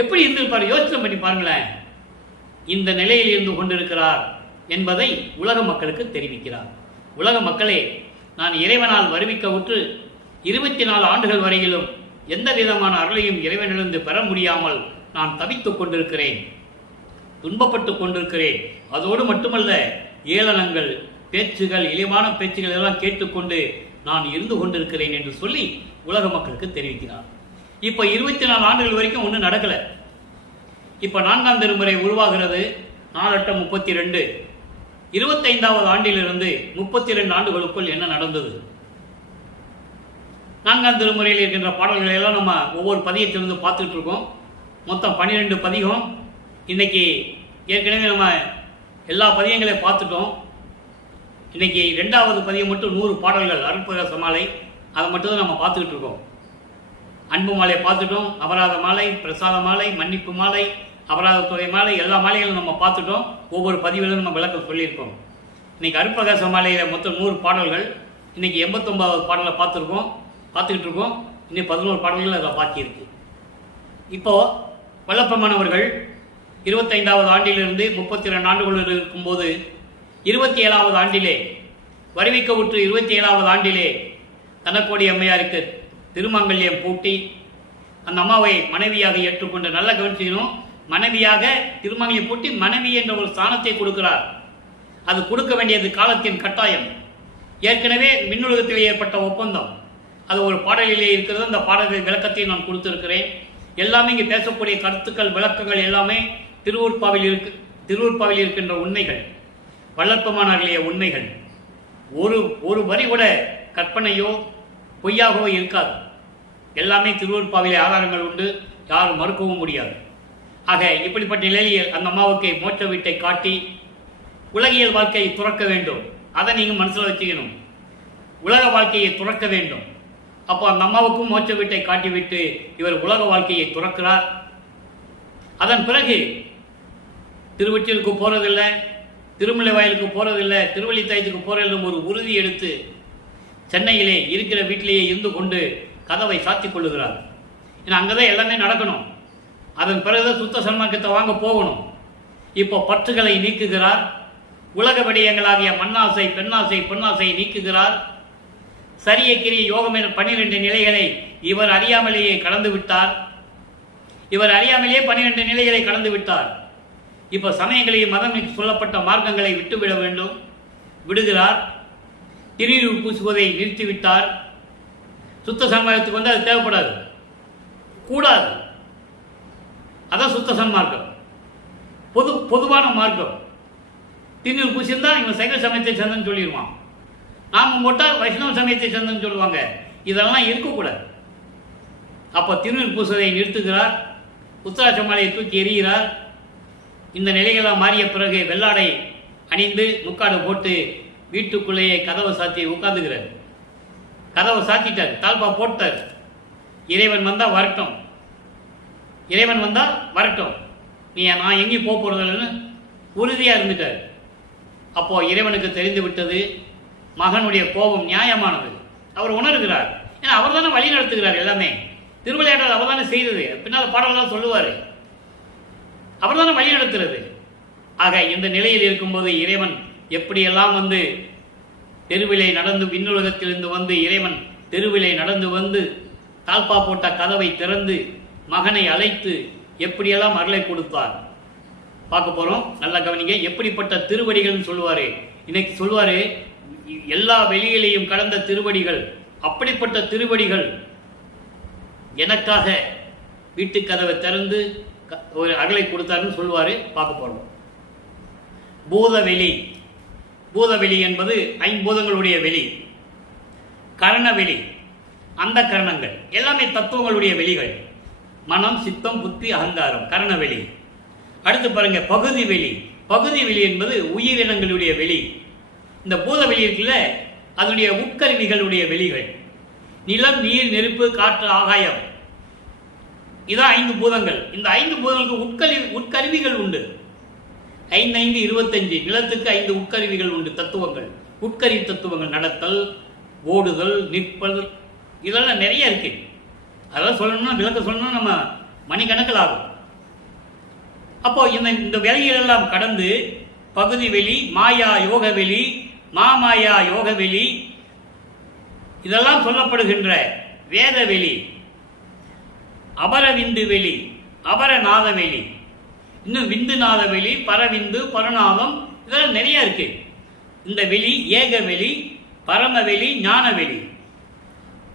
எப்படி இருந்திருப்பார்? யோசனை பண்ணி பாருங்களேன். இந்த நிலையில் இருந்து கொண்டிருக்கிறார் என்பதை உலக மக்களுக்கு தெரிவிக்கிறார். உலக மக்களே, நான் இறைவனால் வருவிக்க உற்று 24 ஆண்டுகள் வரையிலும் எந்த விதமான அருளையும் இறைவனிலிருந்து பெற முடியாமல் நான் தவித்துக் கொண்டிருக்கிறேன், துன்பப்பட்டு கொண்டிருக்கிறேன். அதோடு மட்டுமல்ல, ஏளனங்கள், பேச்சுகள், இழிவான பேச்சுகள் எல்லாம் கேட்டுக்கொண்டு நான் இருந்து கொண்டிருக்கிறேன் என்று சொல்லி உலக மக்களுக்கு தெரிவிக்கிறார். இப்ப 24 ஆண்டுகள் வரைக்கும் ஒன்றும் நடக்கல. இப்ப 4ஆம் திருமுறை உருவாகிறது. 4 8 32 25வது ஆண்டிலிருந்து 32 ஆண்டுகளுக்குள் என்ன நடந்தது? 4ஆம் திருமுறையில் இருக்கின்ற பாடல்களை எல்லாம் நம்ம ஒவ்வொரு பதியத்திலிருந்து பார்த்துட்டு இருக்கோம். மொத்தம் 12 பதிகம். இன்னைக்கு ஏற்கனவே நம்ம எல்லா பதியங்களையும் பார்த்துட்டோம். இன்னைக்கு 2வது பதியம் மட்டும் 100 பாடல்கள் அருட்பிரகாச மாலை, அதை மட்டும் தான் நம்ம பார்த்துக்கிட்டு இருக்கோம். அன்பு மாலையை பார்த்துட்டோம், அபராத மாலை, பிரசாத மாலை, மன்னிப்பு மாலை, அபராதத்துறை மாலை, எல்லா மாலைகளும் நம்ம பார்த்துட்டோம். ஒவ்வொரு பதிவிலும் நம்ம விளக்கம் சொல்லியிருக்கோம். இன்னைக்கு அருட்பிரகாச மாலையில் மொத்தம் 100 பாடல்கள். இன்னைக்கு 89வது பாடலை பார்த்துக்கிட்டு இருக்கோம். இன்னும் 11 பாடல்கள் அதை பாக்கியிருக்கு. இப்போ வல்லப்பெருமானவர்கள் 25வது ஆண்டிலிருந்து 32 ஆண்டுகள் இருக்கும்போது 27வது ஆண்டிலே வருவிக்க உற்று 27வது ஆண்டிலே தனக்கோடி அம்மையாருக்கு திருமாங்கல்யம் பூட்டி அந்த அம்மாவை மனைவியாக ஏற்றுக்கொண்டு நல்ல கவனிச்சிக்கணும். மனைவியாக திருமாங்கல்யம் பூட்டி மனைவி என்ற ஒரு ஸ்தானத்தை கொடுக்கிறார். அது கொடுக்க வேண்டியது காலத்தின் கட்டாயம். ஏற்கனவே விண்ணுலகத்தில் ஏற்பட்ட ஒப்பந்தம் அது ஒரு பாடலிலே இருக்கிறது. அந்த பாடலின் விளக்கத்தை நான் கொடுத்திருக்கிறேன். எல்லாமே இங்கே பேசக்கூடிய கருத்துக்கள் விளக்கங்கள் எல்லாமே திருவூர்பாவில் இருக்கின்ற உண்மைகள், வல்லற்பமானவர்களுடைய உண்மைகள். ஒரு வரி கூட கற்பனையோ பொய்யாகவோ இருக்காது. எல்லாமே திருவூர்பாவிலே ஆதாரங்கள் உண்டு, யாரும் மறுக்கவும் முடியாது. ஆக இப்படிப்பட்ட நிலையில் அந்த அம்மாவுக்கு மோட்ச வீட்டை காட்டி உலகியல் வாழ்க்கையை துறக்க வேண்டும். அதை நீங்கள் மனசில் வச்சுக்கணும். உலக வாழ்க்கையை துறக்க வேண்டும். அப்போ அந்த அம்மாவுக்கும் மோட்ச வீட்டை காட்டிவிட்டு இவர் உலக வாழ்க்கையை துறக்கிறார். அதன் பிறகு திருவொற்றியூருக்கு போறதில்லை, திருமலை வயலுக்கு போறதில்லை, திருவள்ளித்தாயத்துக்கு போறதில்லை ஒரு உறுதி எடுத்து சென்னையிலே இருக்கிற வீட்டிலேயே இருந்து கொண்டு கதவை சாத்தி கொள்ளுகிறார். ஏன்னா அங்கதான் எல்லாமே நடக்கணும். அதன் பிறகுதான் சுத்த சன்மார்க்கத்தை வாங்க போகணும். இப்போ பற்றுகளை நீக்குகிறார். உலக விடயங்களாகிய மண்ணாசை, பெண்ணாசை, பொன்னாசை நீக்குகிறார். சரிய கிரிய யோகம் என்ற 12 நிலைகளை இவர் அறியாமலேயே கடந்து விட்டார். 12 நிலைகளை கடந்து விட்டார். இப்ப சமயங்களையும் மதம் சொல்லப்பட்ட மார்க்கங்களை விட்டுவிட வேண்டும். விடுகிறார். திருநீர் பூசுவதை நிறுத்திவிட்டார். சுத்த சன்மார்க்கத்துக்கு வந்து அது தேவைப்படாது, கூடாது. அதான் சுத்த சன்மார்க்கம், பொதுவான மார்க்கம். திருநீர் பூசியிருந்தா இவன் சைவ சமயத்தை சேர்ந்தன்னு சொல்லிடுவான். நாம போட்டால் வைஷ்ணவ சமயத்தை சேர்ந்தன்னு சொல்லுவாங்க. இதெல்லாம் இருக்கக்கூடாது. அப்போ திருநீர் பூசுவதை நிறுத்துகிறார். உத்தராட்ச மாலையை தூக்கி எறிகிறார். இந்த நிலைகளாக மாறிய பிறகு வெள்ளாடை அணிந்து முக்காடு போட்டு வீட்டுக்குள்ளேயே கதவை சாத்தி உட்கார்ந்துகிறார். கதவை சாத்திட்டார், தாழ்பா போட்டார். இறைவன் வந்தா வரட்டும், இறைவன் வந்தா வரட்டும், நீ நான் எங்கேயும் போக போறதில்லைன்னு உறுதியா இருந்துட்டார். அப்போ இறைவனுக்கு தெரிந்து விட்டது மகனுடைய கோபம் நியாயமானது. அவர் உணர்கிறார். ஏன்னா அவர் தானே வழி நடத்துகிறார். எல்லாமே திருவிளையாடல் அவர் தானே செய்தது. பின்னால் பாடலாம் சொல்லுவார். அவர் தானே வழி நடத்துறது. ஆக இந்த நிலையில் இருக்கும்போது இறைவன் எப்படியெல்லாம் வந்து தெருவிலை நடந்து விண்ணுலகத்திலிருந்து வந்து இறைவன் தெருவிலை நடந்து வந்து தாழ்பா போட்ட கதவை திறந்து மகனை அழைத்து எப்படியெல்லாம் அருளை கொடுத்தார் பார்க்க போறோம். நல்லா கவனிங்க. எப்படிப்பட்ட திருவடிகள் சொல்லுவாரு. இன்னைக்கு சொல்லுவாரு எல்லா வெளியிலையும் கடந்த திருவடிகள். அப்படிப்பட்ட திருவடிகள் எனக்காக வீட்டு கதவை திறந்து ஒரு அகலை கொடுத்தாருன்னு சொல்லுவாரு. பார்க்க போறோம். பூதவெளி. பூதவெளி என்பது ஐம்பூதங்களுடைய வெளி. கரணவெளி, அந்த கரணங்கள் எல்லாமே தத்துவங்களுடைய வெளிகள். மனம், சித்தம், புத்தி, அகங்காரம், கரணவெளி. அடுத்து பாருங்க பகுதி வெளி. பகுதி வெளி என்பது உயிரினங்களுடைய வெளி. இந்த பூதவெளி இருக்குல்ல, அதனுடைய உட்கருவிகளுடைய வெளிகள். நிலம், நீர், நெருப்பு, காற்று, ஆகாயம், இதான் 5 பூதங்கள். இந்த 5 பூதங்களுக்கு உட்கருவிகள் உண்டு. 5 5 25. நிலத்துக்கு 5 உட்கருவிகள் உண்டு. தத்துவங்கள், உட்கருவி தத்துவங்கள். நடத்தல், ஓடுதல், நிற்பல், இதெல்லாம் நிறைய இருக்கு. அதெல்லாம் சொல்லணும்னா விளக்க சொல்லணும்னா நம்ம மணிக்கணக்கில் ஆகும். அப்போ இந்த வெளிகளெல்லாம் கடந்து பகுதி வெளி, மாயா யோக வெளி, மாமாயா யோக வெளி, இதெல்லாம் சொல்லப்படுகின்ற வேத வெளி, அபரவிந்து வெளி, அபரநாத வெளி, இன்னும் விந்துநாத வெளி, பரவிந்து, பரநாதம், இதெல்லாம் நிறைய இருக்கு. இந்த வெளி ஏக வெளி, பரமவெளி, ஞானவெளி,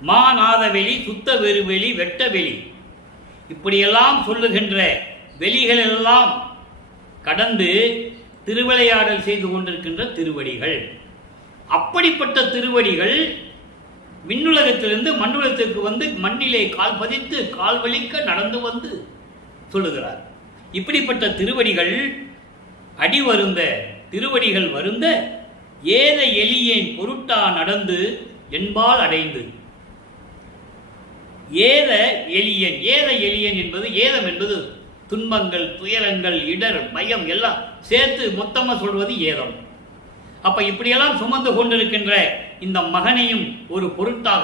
மாநாத வெளி, சுத்த வெறுவெளி, வெட்ட வெளி, இப்படியெல்லாம் சொல்லுகின்ற வெளிகளெல்லாம் கடந்து திருவிளையாடல் செய்து கொண்டிருக்கின்ற திருவடிகள். அப்படிப்பட்ட திருவடிகள் விண்ணுலகத்திலிருந்து மண்ணுலகத்திற்கு வந்து மண்ணிலே கால் பதித்து கால் வலிக்க நடந்து வந்து சொல்லுகிறார். இப்படிப்பட்ட திருவடிகள் அடி வருந்த, திருவடிகள் வருந்த, ஏத எளியேன் பொருட்டா நடந்து என்பால் அடைந்து. ஏத எளியன், ஏத எளியன் என்பது, ஏதம் என்பது துன்பங்கள், துயரங்கள், இடர், பயம் எல்லாம் சேர்த்து மொத்தமாக சொல்வது ஏதம். அப்ப இப்படியெல்லாம் சுமந்து கொண்டிருக்கின்ற இந்த மகனையும் ஒரு பொருட்டாக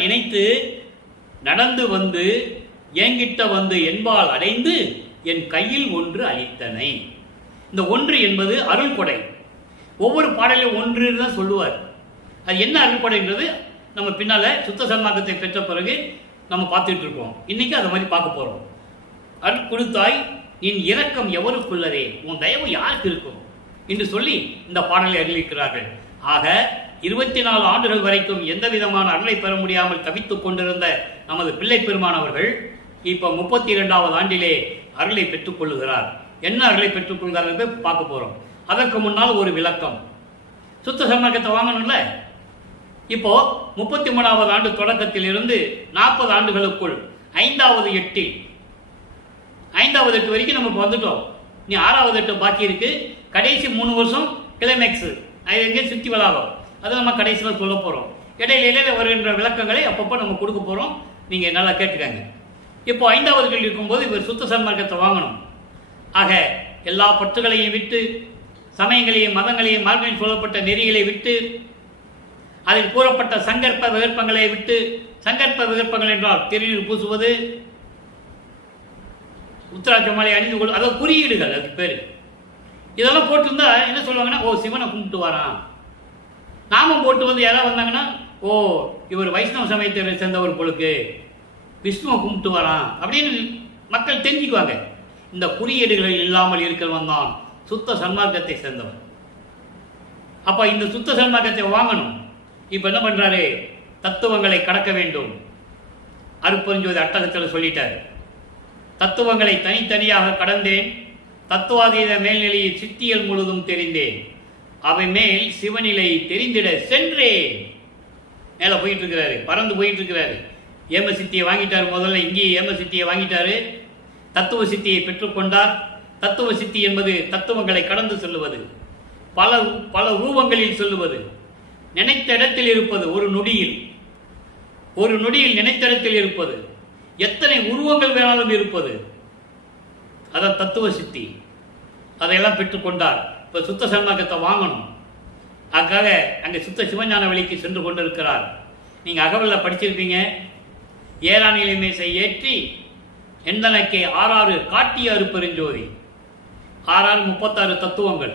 நினைத்து நடந்து வந்து என்கிட்ட வந்து என்பால் அடைந்து என் கையில் ஒன்று அளித்தனை. இந்த ஒன்று என்பது அருள் கொடை. ஒவ்வொரு பாடலையும் ஒன்று தான் சொல்லுவார். அது என்ன அருள் கொடைன்றது நம்ம பின்னால சுத்த சன்மார்க்கத்தை பெற்ற பிறகு நம்ம பார்த்துட்டு இருக்கோம். இன்னைக்கு அதை மாதிரி பார்க்க போறோம். அருள் கொடுத்தாய், என் இரக்கம் எவருக்குள்ளதே, உன் தயவு யாருக்கு இருக்கும் என்று சொல்லி இந்த பாடலை அறிவிக்கிறார்கள். ஆக 24 ஆண்டுகள் வரைக்கும் எந்த விதமான அருளை பெற முடியாமல் தவித்துக் கொண்டிருந்த நமது பிள்ளை பெருமான் அவர்கள் இப்ப 32வது ஆண்டிலே அருளை பெற்றுக் கொள்ளுகிறார். என்ன அருளை பெற்றுக் கொள்கிறார் என்று பார்க்க போறோம். அதற்கு முன்னால் ஒரு விளக்கம். சுத்த சன்மார்க்கத்தை வாங்கணும்ல. இப்போ 33வது ஆண்டு தொடக்கத்தில் இருந்து 40 ஆண்டுகளுக்குள் 5வது எட்டு வரைக்கும் நமக்கு வந்துட்டோம். நீ 6வது எட்டு பாக்கி இருக்கு. கடைசி 3 வருஷம் கிளைமேக்ஸ், அது எங்கே சுற்றி வளாகம், அதை நம்ம கடைசியில் சொல்ல போறோம். இடையில வருகின்ற விளக்கங்களை அப்பப்போ நம்ம கொடுக்க போறோம். நீங்க நல்லா கேட்டுக்கங்க. இப்போ 5வது இருக்கும்போது இவர் சுத்த சன்மார்க்கத்தை வாங்கணும். ஆக எல்லா பற்றுகளையும் விட்டு, சமயங்களையும் மதங்களையும் மார்க்கத்தில் சொல்லப்பட்ட நெறிகளை விட்டு, அதில் கூறப்பட்ட சங்கற்ப விகற்பங்களை விட்டு, சங்கற்ப விகற்பங்கள் என்றால் திருநீர் பூசுவது, உத்தராட்ச மாலை அணிந்து கொள்வது, அதாவது குறியீடுகள், அதுக்கு பேரு. இதெல்லாம் போட்டிருந்தா என்ன சொல்லுவாங்கன்னா, ஓ சிவனை கும்பிட்டு வரான். நாமம் போட்டு வந்து யாராவது வந்தாங்கன்னா, ஓ இவர் வைஷ்ணவ சமயத்தை சேர்ந்தவர் பொழுது விஷ்ணுவை கும்பிட்டு வரான் அப்படின்னு மக்கள் தெரிஞ்சுக்குவாங்க. இந்த குறியீடுகள் இல்லாமல் இருக்கிறவன் தான் சுத்த சன்மார்க்கத்தை சேர்ந்தவன். அப்ப இந்த சுத்த சன்மார்க்கத்தை வாங்கணும். இப்ப என்ன பண்றாரு, தத்துவங்களை கடக்க வேண்டும். அருட்பெருஞ்சோதி அட்டகத்தில் சொல்லிட்டார். தத்துவங்களை தனித்தனியாக கடந்தேன், தத்துவாதீத மேல்நிலையை சித்தியல் முழுதும் தெரிந்தேன், அவை மேல் சிவநிலை தெரிந்திட சென்றேன். மேல போயிட்டு இருக்கிறாரு, பறந்து போயிட்டு இருக்கிறாரு. ஏம சித்தியை வாங்கிட்டாரு. முதல்ல இங்கே ஏம சித்தியை வாங்கிட்டாரு. தத்துவ சித்தியை பெற்றுக்கொண்டார். தத்துவ சித்தி என்பது தத்துவங்களை கடந்து செல்லுவது, பல பல ரூபங்களில் சொல்லுவது, நினைத்த இடத்தில் இருப்பது, ஒரு நொடியில் நினைத்த இடத்தில் இருப்பது, எத்தனை உருவங்கள் வேணாலும் இருப்பது, அதான் தத்துவ சித்தி. அதையெல்லாம் பெற்றுக்கொண்டார். இப்போ சுத்த சன்மார்க்கத்தை வாங்கணும். அதுக்காக அங்கே சுத்த சிவஞான வழிக்கு சென்று கொண்டிருக்கிறார். நீங்கள் அகவலில் படிச்சிருப்பீங்க. ஏறான் நிலைமேசை ஏற்றி எந்தனக்கே 6 காட்டிய அருட்பெருஞ்சோதி, 6 36 தத்துவங்கள்.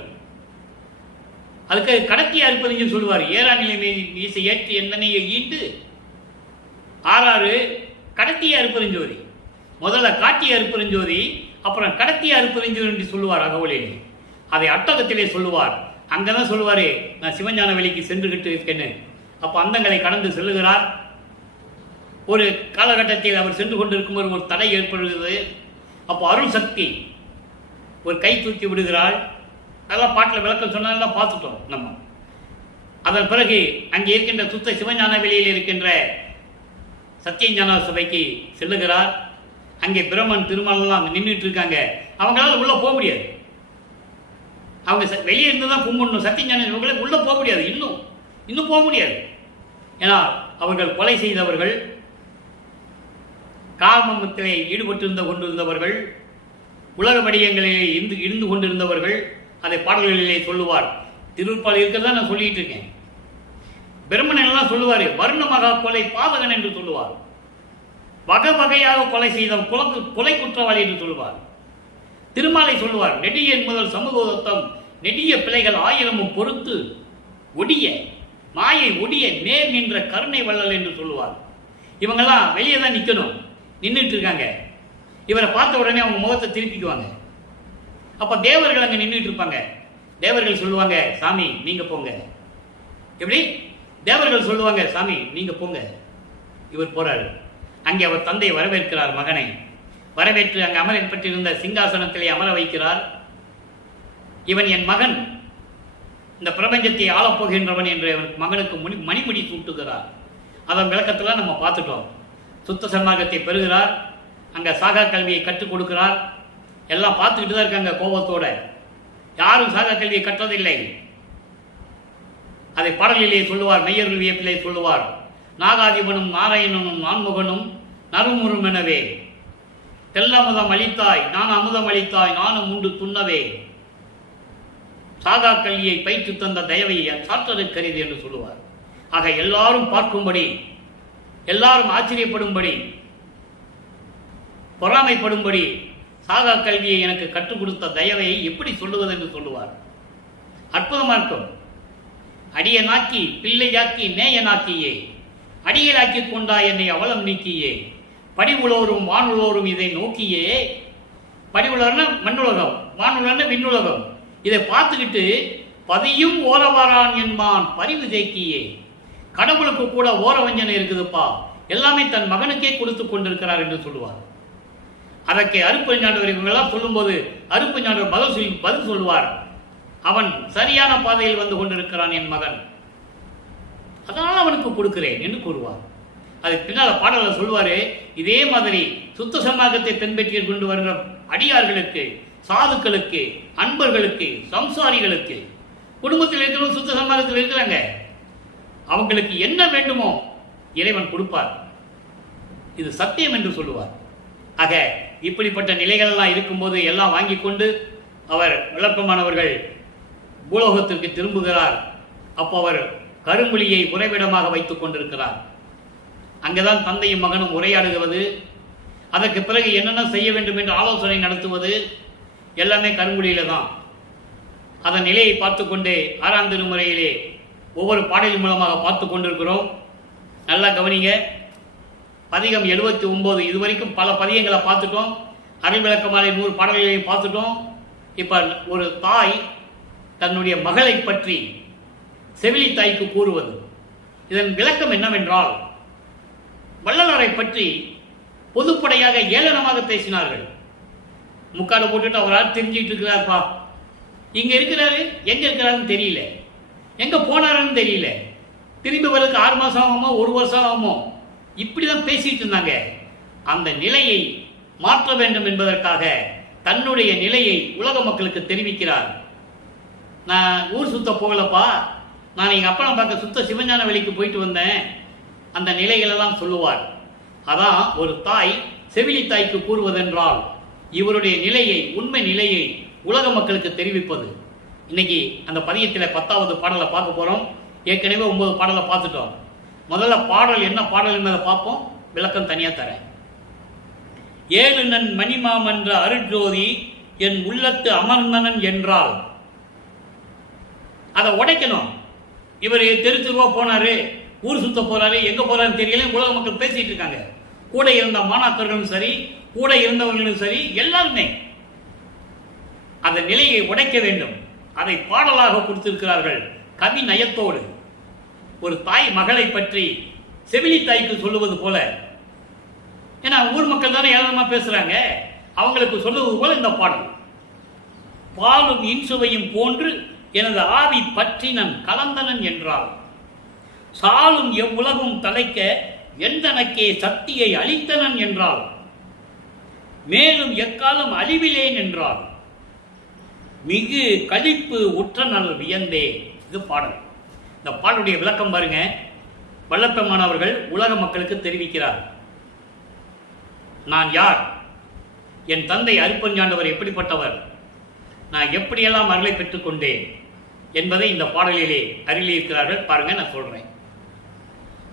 அதுக்கு கடத்திய அருட்பெருஞ்சோதி சொல்லுவார். ஏறான் நிலைமேசை ஏற்றி எந்தனையை ஈண்டு 6 கடத்திய அருட்பெருஞ்சோதி. முதல்ல காட்டிய அருட்பெருஞ்சோதி, அப்புறம் கடத்திய அருட்பெருஞ்சோதி என்று சொல்லுவார் அகவலில். அதை அட்டகத்திலே சொல்லுவார். அங்கதான் சொல்லுவாரு, நான் சிவஞான வெளிக்கு சென்றுகிட்டு இருக்கேன்னு. அப்ப அந்தங்களை கடந்து செல்லுகிறார். ஒரு காலகட்டத்தில் அவர் சென்று கொண்டிருக்கும்போது ஒரு தடை ஏற்படுகிறது. அப்போ அருள் சக்தி ஒரு கை தூக்கி விடுகிறாள். அதெல்லாம் பாட்டில் விளக்கம் சொன்னதெல்லாம் பார்த்துட்டோம் நம்ம. அதன் பிறகு அங்கே இருக்கின்ற சுத்த சிவஞான வெளியில் இருக்கின்ற சத்தியஞான சபைக்கு செல்லுகிறார். அங்கே பிரம்மன் திருமாலெல்லாம் அங்கே நின்றுட்டு இருக்காங்க. அவங்களால உள்ள போக முடியாது. அவங்க வெளியே இருந்து தான் கும்பிடணும். சத்தியஞான உள்ள போக முடியாது. இன்னும் போக முடியாது. ஏன்னா அவர்கள் கொலை செய்தவர்கள், காமத்திலே ஈடுபட்டு கொண்டிருந்தவர்கள், உலக வடிவங்களிலே இருந்து கொண்டிருந்தவர்கள். அதை பாடல்களிலே சொல்லுவார். திருப்பால் இருக்கிறதா நான் சொல்லிட்டு இருக்கேன். பிரம்மன் எல்லாம் சொல்லுவார். வர்ணமகா கொலை பாதகன் என்று சொல்லுவார். வகை வகையாக கொலை செய்த கொலை குற்றவாளி என்று சொல்லுவார். திருமாலை சொல்லுவார். நெடியன் முதல் சமூகத்தம் நெடிய பிழைகள் 1000 பொறுத்து ஒடிய மாயை ஒடிய நேர் நின்ற கருணை வள்ளல் என்று சொல்லுவார். இவங்கெல்லாம் வெளியே தான் நிற்கணும், நின்றுட்டு இருக்காங்க. இவரை பார்த்த உடனே அவங்க முகத்தை திருப்பிக்குவாங்க. அப்ப தேவர்கள் அங்க நின்றுட்டு இருப்பாங்க. தேவர்கள் சொல்லுவாங்க, சாமி நீங்க போங்க. எப்படி தேவர்கள் சொல்லுவாங்க, சாமி நீங்க போங்க. இவர் போறாரு. அங்கே அவர் தந்தை வரவேற்கிறார் மகனை. வரவேற்று அங்கு அமரப்பட்டிருந்த சிங்காசனத்திலே அமர வைக்கிறார். இவன் என் மகன், இந்த பிரபஞ்சத்தை ஆளப்போகின்றவன் என்று மகனுக்கு மணிமுடி சூட்டுகிறார். அதன் விளக்கத்தில் நம்ம பார்த்துட்டோம். சுத்த சன்மார்க்கத்தை பெறுகிறார், அங்கே சாகா கல்வியை கற்றுக் கொடுக்கிறார். எல்லாம் பார்த்துக்கிட்டு தான் இருக்காங்க கோபத்தோட. யாரும் சாகா கல்வியை கற்றதில்லை. அதை பாடலிலே சொல்லுவார், மெய்யருள் வியப்பிலே சொல்லுவார், நாகாதிபனும் நாராயணனும் நான்முகனும் நறுமுறும் எனவே தெல்லமுதம் அளித்தாய் நான் அமுதம் அளித்தாய் நானும் உண்டு துண்ணவே சாகா கல்வியை பயிற்று தந்த தயவை சாற்றதை கருதி என்று சொல்லுவார். ஆக எல்லாரும் பார்க்கும்படி, எல்லாரும் ஆச்சரியப்படும்படி, பொறாமைப்படும்படி சாகா கல்வியை எனக்கு கற்றுக் கொடுத்த தயவை எப்படி சொல்லுவது என்று சொல்லுவார். அற்புதமாக இருக்கும். அடியனாக்கி பிள்ளையாக்கி நேயனாக்கியே அடியலாக்கி கொண்டா என்னை அவலம் நீக்கியே படிவுளோரும் வானுளோரும் இதை நோக்கியே. படிவுளர்னா மண்ணுலகம், வானுலர்னா விண்ணுலகம். இதை பார்த்துக்கிட்டு பதியும் ஓரவரான் என்பான் பரிவு தேக்கியே. கடவுளுக்கு கூட ஓரவஞ்சனை இருக்குதுப்பா, எல்லாமே தன் மகனுக்கே கொடுத்து கொண்டிருக்கிறார் என்று சொல்லுவார். அதற்கு அருப்பஞ்சாண்டவர் இவங்கெல்லாம் சொல்லும்போது அருப்பஞ்சாண்டவர் பதில் சொல்லுவார், அவன் சரியான பாதையில் வந்து கொண்டிருக்கிறான் என் மகன், அதனால் அவனுக்கு கொடுக்கிறேன் என்று கூறுவார். அதுக்கு பின்னால் பாடலில் சொல்வாரு, இதே மாதிரி சுத்த சன்மார்க்கத்தை பின்பற்றி கொண்டு வருகிற அடியார்களுக்கு, சாதுக்களுக்கு, அன்பர்களுக்கு, சம்சாரிகளுக்கு, குடும்பத்தில் இருக்கிறவங்க சுத்த சன்மார்க்கத்தில் இருக்கிறாங்க, அவங்களுக்கு என்ன வேண்டுமோ இறைவன் கொடுப்பார். இது சத்தியம் என்று சொல்லுவார். ஆக இப்படிப்பட்ட நிலைகளெல்லாம் இருக்கும்போது எல்லாம் வாங்கி கொண்டு அவர் விளக்கமானவர்கள் பூலோகத்திற்கு திரும்புகிறார். அப்போ அவர் கருங்குழியை உறைவிடமாக வைத்துக் கொண்டிருக்கிறார். அங்கேதான் தந்தையும் மகனும் உரையாடுகிறது. அதற்கு பிறகு என்னென்ன செய்ய வேண்டும் என்று ஆலோசனை நடத்துவது எல்லாமே கருங்குழியில தான். அதன் நிலையை பார்த்து கொண்டே 6ஆம் திருமுறையிலே ஒவ்வொரு பாடலின் மூலமாக பார்த்து கொண்டிருக்கிறோம். நல்லா கவனிங்க. பதிகம் 79 இதுவரைக்கும் பல பதிகங்களை பார்த்துட்டோம். அருள் விளக்கமாலை 100 பாடல்களையும் பார்த்துட்டோம். இப்போ ஒரு தாய் தன்னுடைய மகளை பற்றி செவிலி தாய்க்கு கூறுவது. இதன் விளக்கம் என்னவென்றால், வள்ளலாரை பற்றி பொதுப்படையாக ஏளனமாக பேசினார்கள். முக்காடு போட்டுட்டு அவரால் தெரிஞ்சுக்கிட்டு இருக்கிறார்ப்பா, இங்க இருக்கிறாரு, எங்க இருக்கிறாருன்னு தெரியல, எங்க போனாருன்னு தெரியல, திரும்பி வரதுக்கு 6 மாசம் ஆகுமோ 1 வருஷம் ஆகுமோ, இப்படிதான் பேசிட்டு இருந்தாங்க. அந்த நிலையை மாற்ற வேண்டும் என்பதற்காக தன்னுடைய நிலையை உலக மக்களுக்கு தெரிவிக்கிறார். நான் ஊர் சுத்த போகலப்பா, நான் எங்கள் அப்பனை பார்க்க சுத்த சிவஞான வெளிக்கு போயிட்டு வந்தேன், அந்த நிலைகளெல்லாம் சொல்லுவார். அதான் ஒரு தாய் செவிலி தாய்க்கு கூறுவதென்றால் இவருடைய நிலையை, உண்மை நிலையை உலக மக்களுக்கு தெரிவிப்பது. இன்னைக்கு அந்த பதியத்தில் 10வது பாடலை பார்க்க போகிறோம். ஏற்கனவே 9 பாடலை பார்த்துட்டோம். முதல்ல பாடல் என்ன பாடல் என்பதை பார்ப்போம், விளக்கம் தனியாக தரேன். 7 நன் மணிமாமன்ற அருட்ஜோதி என் உள்ளத்து அமர்ந்தனன் என்றால் அதை உடைக்கணும். இவர் தெருவா போனாரு, ஊர் சுத்த போறாரு, எங்க போறாருன்னு தெரியல, உலக மக்கள் பேசிட்டு இருக்காங்க. கூட இருந்த மாணாக்கர்களும் சரி, கூட இருந்தவர்களும் சரி, எல்லாருமே அந்த நிலையை உடைக்க வேண்டும். அதை பாடலாக கொடுத்திருக்கிறார்கள் கவி நயத்தோடு. ஒரு தாய் மகளை பற்றி செவிலி தாய்க்கு சொல்லுவது போல. ஏன்னா ஊர் மக்கள் தானே ஏளனமா பேசுறாங்க, அவங்களுக்கு சொல்லுவது போல இந்த பாடல். பாலும் இன்சுவையும் போன்று எனது ஆவி பற்றி நான் கலந்தனன் என்றால், சாலும் எவ்வுலகும் தலைக்க எந்தனக்கே சக்தியை அளித்தனன் என்றால், மேலும் எக்காலம் அழிவிலேன் என்றால், மிகு கழிப்பு உற்றனல் வியந்தே. இது பாடல். இந்த பாடலுடைய விளக்கம் பாருங்க. வல்லப்பெருமான் அவர்கள் உலக மக்களுக்கு தெரிவிக்கிறார், நான் யார், என் தந்தை அருப்பஞ்சாண்டவர் எப்படிப்பட்டவர், நான் எப்படியெல்லாம் அருளை பெற்றுக்கொண்டேன் என்பதை இந்த பாடலிலே அருளியிருக்கிறார்கள். பாருங்க, நான் சொல்றேன்.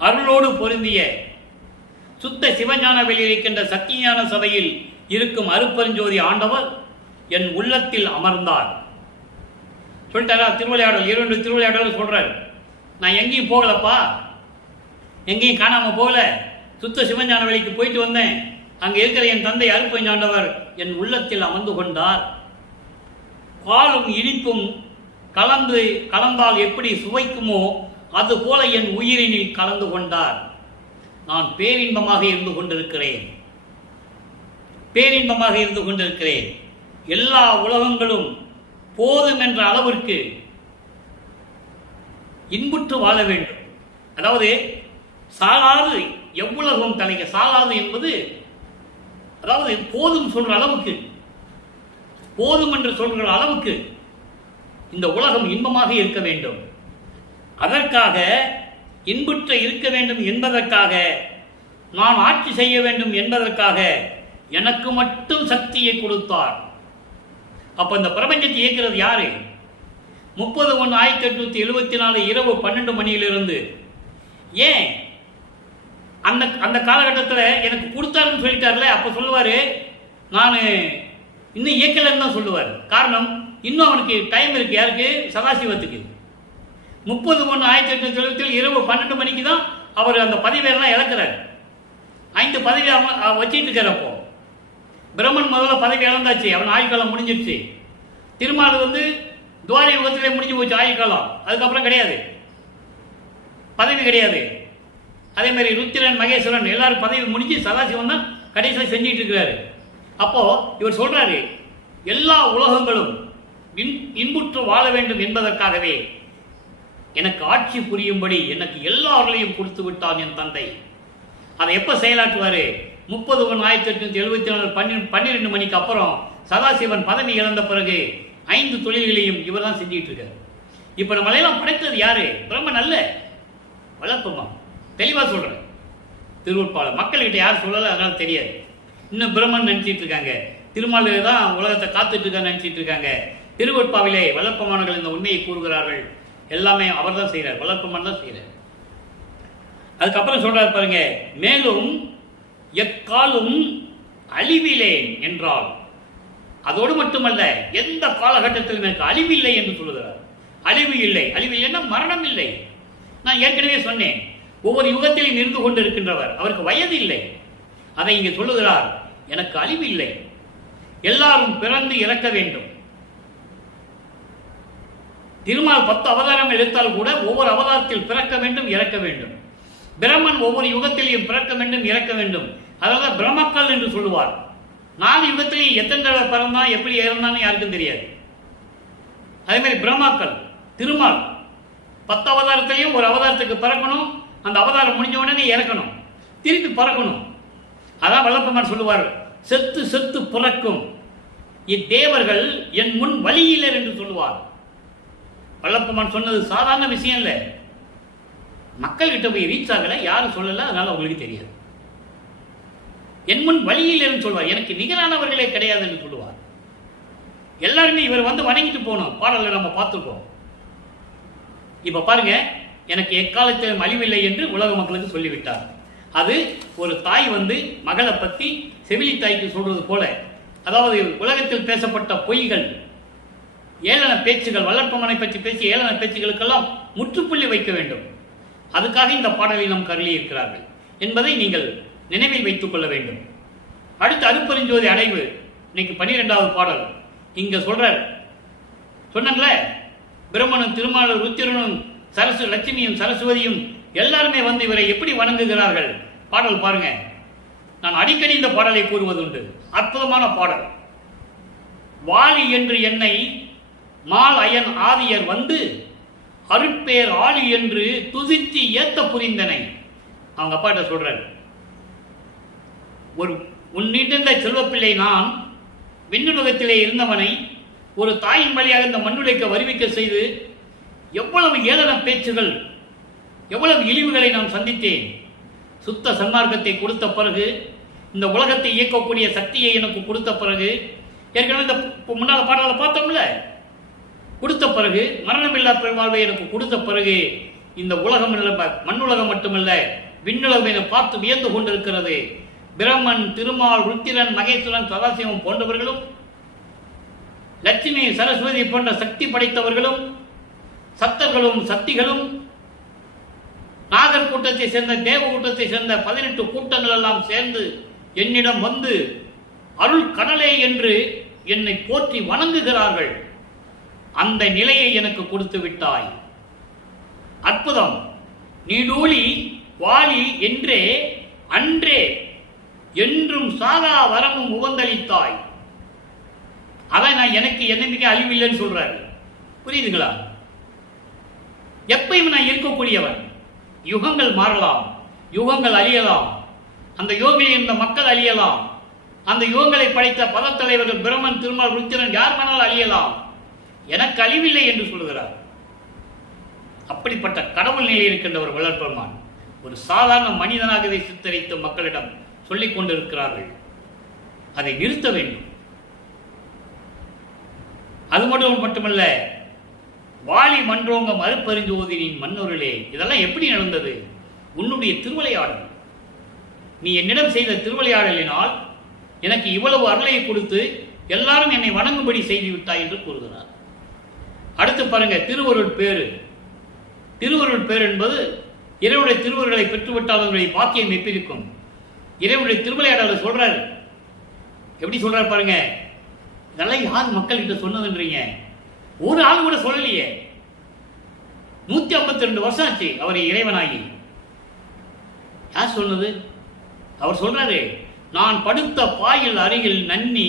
அருளோடு பொருந்திய சுத்த சிவஞான வெளியில் இருக்கின்ற சத்தியஞான சபையில் இருக்கும் அருப்பெருஞ்சோதி ஆண்டவர் என் உள்ளத்தில் அமர்ந்தார். சொல்லிட்டாரா? திருவிளையாடல் 2 திருவிளையாடல் சொல்றாரு. நான் எங்கேயும் போகலப்பா, எங்கேயும் காணாம போகல, சுத்த சிவஞான வெளிக்கு போயிட்டு வந்தேன். அங்க இருக்கிற என் தந்தை அருப்பஞ்சாண்டவர் என் உள்ளத்தில் அமர்ந்து கொண்டார். பாலும் இனிப்பும் கலந்தால் எப்படி சுவைக்குமோ அது போல என் உயிரினில் கலந்து கொண்டார். நான் பேரின்பமாக இருந்து கொண்டிருக்கிறேன். பேரின்பமாக இருந்து கொண்டிருக்கிறேன். எல்லா உலகங்களும் போதும் என்ற அளவிற்கு இன்புற்று வாழ வேண்டும். அதாவது சாலாது எவ்வுலகம் தலைக்க, சாலாது என்பது அதாவது போதும் சொல்ற அளவுக்கு, போதும் என்று சொல்கிற அளவுக்கு இந்த உலகம் இன்பமாக இருக்க வேண்டும். அதற்காக இன்புற்ற இருக்க வேண்டும் என்பதற்காக, நான் ஆட்சி செய்ய வேண்டும் என்பதற்காக எனக்கு மட்டும் சக்தியை கொடுத்தார். அப்ப இந்த பிரபஞ்சத்தை இயக்கிறது யாரு? 30/1/1874 இரவு 12 மணியிலிருந்து. ஏன் அந்த காலகட்டத்தில் எனக்கு கொடுத்தாருன்னு சொல்லிட்டார்ல, அப்ப சொல்லுவாரு நான் இன்னும் இயக்கலன்னு தான் சொல்லுவார். காரணம், இன்னும் அவனுக்கு டைம் இருக்கு. யாருக்கு? சதாசிவத்துக்கு. 30/1/1877 இரவு 12 மணிக்கு தான் அவர் அந்த பதவியெல்லாம் இழக்கிறார். 5 பதவி வச்சிட்டு இருக்கார். அப்போ பிரம்மன் முதல்ல பதவி இழந்தாச்சு, அவன் ஆயுள்காலம் முடிஞ்சிருச்சு. திருமால் துவார யுகத்திலே முடிஞ்சு போச்சு ஆயுள்காலம். அதுக்கப்புறம் கிடையாது, பதவி கிடையாது. அதே மாதிரி ருத்திரன், மகேஸ்வரன் எல்லாரும் பதவி முடிஞ்சு சதாசிவன் தான் கடைசியில் செஞ்சிட்டு இருக்கிறாரு. அப்போ இவர் சொல்றாரு, எல்லா உலகங்களும் இன்புற்று வாழ வேண்டும் என்பதற்காகவே எனக்கு ஆட்சி புரியும்படி எனக்கு எல்லாரையும் கொடுத்து விட்டான் என் தந்தை. அதை எப்ப செயலாற்றுவாரு? 30/1/1874 12 மணிக்கு அப்புறம் சதாசிவன் பதவி இழந்த பிறகு 5 தொழில்களையும் இவர் தான் செஞ்சுட்டு இருக்காரு. இப்ப நம்ம எல்லாம் படைத்தது யாரு? பிரம்மன் அல்ல, வளர்ப்பமா. தெளிவா சொல்றேன். திருவொற்பாளர் மக்கள்கிட்ட யார் சொல்லல, அதனால தெரியாது. இன்னும் பிரம்மன் நினைச்சிட்டு இருக்காங்க, திருமால் தான் உலகத்தை காத்துட்டு இருக்கான்னு நினைச்சிட்டு இருக்காங்க. திருவொற்பாவிலே வளர்ப்பமானர்கள் இந்த உண்மையை கூறுகிறார்கள். எல்லாமே அவர் தான் செய்கிறார், வளர்ப்பமான் தான் செய்கிறார். அதுக்கப்புறம் சொல்றாரு பாருங்க, மேலும் எக்காலும் அழிவிலேன் என்றால், அதோடு மட்டுமல்ல எந்த காலகட்டத்திலும் எனக்கு அழிவில்லை என்று சொல்லுகிறார். அழிவு இல்லை, அழிவு இல்லைன்னா மரணம் இல்லை. நான் ஏற்கனவே சொன்னேன், ஒவ்வொரு யுகத்திலும் இருந்து கொண்டிருக்கின்றவர், அவருக்கு வயது இல்லை. அதை இங்கே சொல்லுகிறார், எனக்கு அழிவு இல்லை. எல்லாரும் பிறந்து இறக்க வேண்டும். திருமால் 10 அவதாரம் எடுத்தால் கூட ஒவ்வொரு அவதாரத்தில் பிறக்க வேண்டும், இறக்க வேண்டும். பிரம்மன் ஒவ்வொரு யுகத்திலையும் பிறக்க வேண்டும், இறக்க வேண்டும். அதனால பிரம்மக்கள் என்று சொல்லுவார். 4 யுகத்திலையும் எத்தனை தடவை பிறந்தான், எப்படி இறந்தான்னு யாருக்கும் தெரியாது. அதே மாதிரி பிரம்மாக்கள், திருமால் 10 அவதாரத்திலையும் ஒரு அவதாரத்துக்கு பிறக்கணும், அந்த அவதாரம் முடிஞ்ச உடனே இறக்கணும், திருப்பி பிறக்கணும். அதான் வல்லப்பமான் சொல்லுவார், செத்து செத்து பிறக்கும் இத்தேவர்கள் என் முன் வழியிலர் என்று சொல்லுவார். வல்லப்பமான் சொன்னது சாதாரண விஷயம் இல்லை. மக்கள்கிட்ட போய் ரீச் ஆகல, யாரும் சொல்லல, அதனால அவங்களுக்கு தெரியாது. என் முன் வழியில் சொல்வார், எனக்கு நிகரானவர்களே கிடையாது என்று சொல்லுவார். எல்லாருமே இவர் வணங்கிட்டு போனோம். பாடலை நம்ம பார்த்துருக்கோம். இப்ப பாருங்க, எனக்கு எக்காலத்திலும் அழிவில்லை என்று உலக மக்களுக்கு சொல்லிவிட்டார். அது ஒரு தாய் மகளை பத்தி செவிலி தாய்க்கு சொல்றது போல. அதாவது உலகத்தில் பேசப்பட்ட பொய்கள், ஏளன பேச்சுகள், வளர்ப்பமனை பற்றி பேசிய ஏளன பேச்சுகளுக்கெல்லாம் முற்றுப்புள்ளி வைக்க வேண்டும். அதுக்காக இந்த பாடலை நாம் கருளி இருக்கிறார்கள் என்பதை நீங்கள் நினைவில் வைத்துக் கொள்ள வேண்டும். அடுத்து அருப்பெருஞ்சோதி அடைவு, இன்னைக்கு 12வது பாடல். இங்க சொன்னங்கள பிரம்மனும் திருமாலும் ருத்திரனும் லட்சுமியும் சரஸ்வதியும் எல்லாருமே இவரை எப்படி வணங்குகிறார்கள். பாடல் பாருங்க. நான் அடிக்கடி இந்த பாடலை கூறுவதுண்டு. அற்புதமான பாடல். வாலி என்று என்னை மால் அயன் ஆதியர் அருட்பேர் ஆளி என்று துதித்து ஏத்த புரிந்தனை. அவங்க அப்பாட்ட சொல்றாரு, ஒரு உன்னிட்டிருந்த செல்வப்பிள்ளை நான் விண்ணுலகத்திலே இருந்தவனை ஒரு தாயின் வழியாக இந்த மண்ணுலைக்க வருவிக்க செய்து எவ்வளவு ஏளன பேச்சுகள், எவ்வளவு இழிவுகளை நான் சந்தித்தேன். சுத்த சன்மார்க்கத்தை கொடுத்த பிறகு, இந்த உலகத்தை இயக்கக்கூடிய சக்தியை எனக்கு கொடுத்த பிறகு, ஏற்கனவே இந்த முன்னாள் பாடலை பார்த்தோம்ல, கொடுத்த பிறகு மரணமில்லா பெருவாழ்வை எனக்கு கொடுத்த பிறகு இந்த உலகம் மண்ணுலகம் மட்டுமல்ல விண்ணுலகம் என பார்த்து வியந்து கொண்டிருக்கிறது. பிரம்மன், திருமால், ருத்திரன், மகேஸ்வரன், சதாசிவம் போன்றவர்களும், லட்சுமி, சரஸ்வதி போன்ற சக்தி படைத்தவர்களும், சத்தர்களும் சக்திகளும், நாகர் கூட்டத்தை சேர்ந்த தேவ கூட்டத்தை சேர்ந்த 18 கூட்டங்கள் எல்லாம் சேர்ந்து என்னிடம் அருள் கடலே என்று என்னை போற்றி வணங்குகிறார்கள். அந்த நிலையை எனக்கு கொடுத்து விட்டாய். அற்புதம். நீடூழி வாலி என்றே அன்றே என்றும் சாரா வரமும் உவந்தளித்தாய். அதான் நான் எனக்கு என்னை மிக அழிவில்லைன்னு சொல்றாரு. புரியுதுங்களா? எப்பயும் நான் இருக்கக்கூடியவன். யுகங்கள் மாறலாம், யுகங்கள் அழியலாம், அந்த யோகியில் இருந்த மக்கள் அழியலாம், அந்த யுகங்களை படைத்த பதத்தலைவர்கள் பிரம்மன், திருமால், ருத்திரன் யார் மனால் அழியலாம், எனக்கு அழிவில்லை என்று சொல்கிறார். அப்படிப்பட்ட கடவுள் நிலை இருக்கின்ற ஒரு வளர்ப்பெருமான் ஒரு சாதாரண மனிதனாகவே சித்தரித்து மக்களிடம் சொல்லிக் கொண்டிருக்கிறார்கள். அதை நிறுத்த வேண்டும். அது மட்டுமல்ல, வாலி மன்றோங்க மறுப்பறிஞ்சோதினின் மன்னொருளே, இதெல்லாம் எப்படி நடந்தது? உன்னுடைய திருவிளையாடல். நீ என்னிடம் செய்த திருவிளையாடலினால் எனக்கு இவ்வளவு அருளை கொடுத்து எல்லாரும் என்னை வணங்கும்படி செய்து விட்டாய் என்று கூறுகிறார். அடுத்து பாருங்க, திருவருள் பேரு. திருவருள் பேர் என்பது இறைவனுடைய திருவருளை பெற்றுவிட்டால் அவருடைய பாக்கியம் எப்படி இருக்கும்? இறைவனுடைய திருவிளையாடலை சொல்றாரு. எப்படி சொல்றாரு பாருங்க. இதெல்லாம் யார் மக்கள்கிட்ட சொன்னதுன்றீங்க? ஒரு ஆள் கூட சொல்லலையே. 152 வருஷம் ஆச்சு அவர் இறைவனாகி. யார் சொன்னது? அவர் சொல்றாரு, நான் படுத்த பாயில் அருகில் நன்னி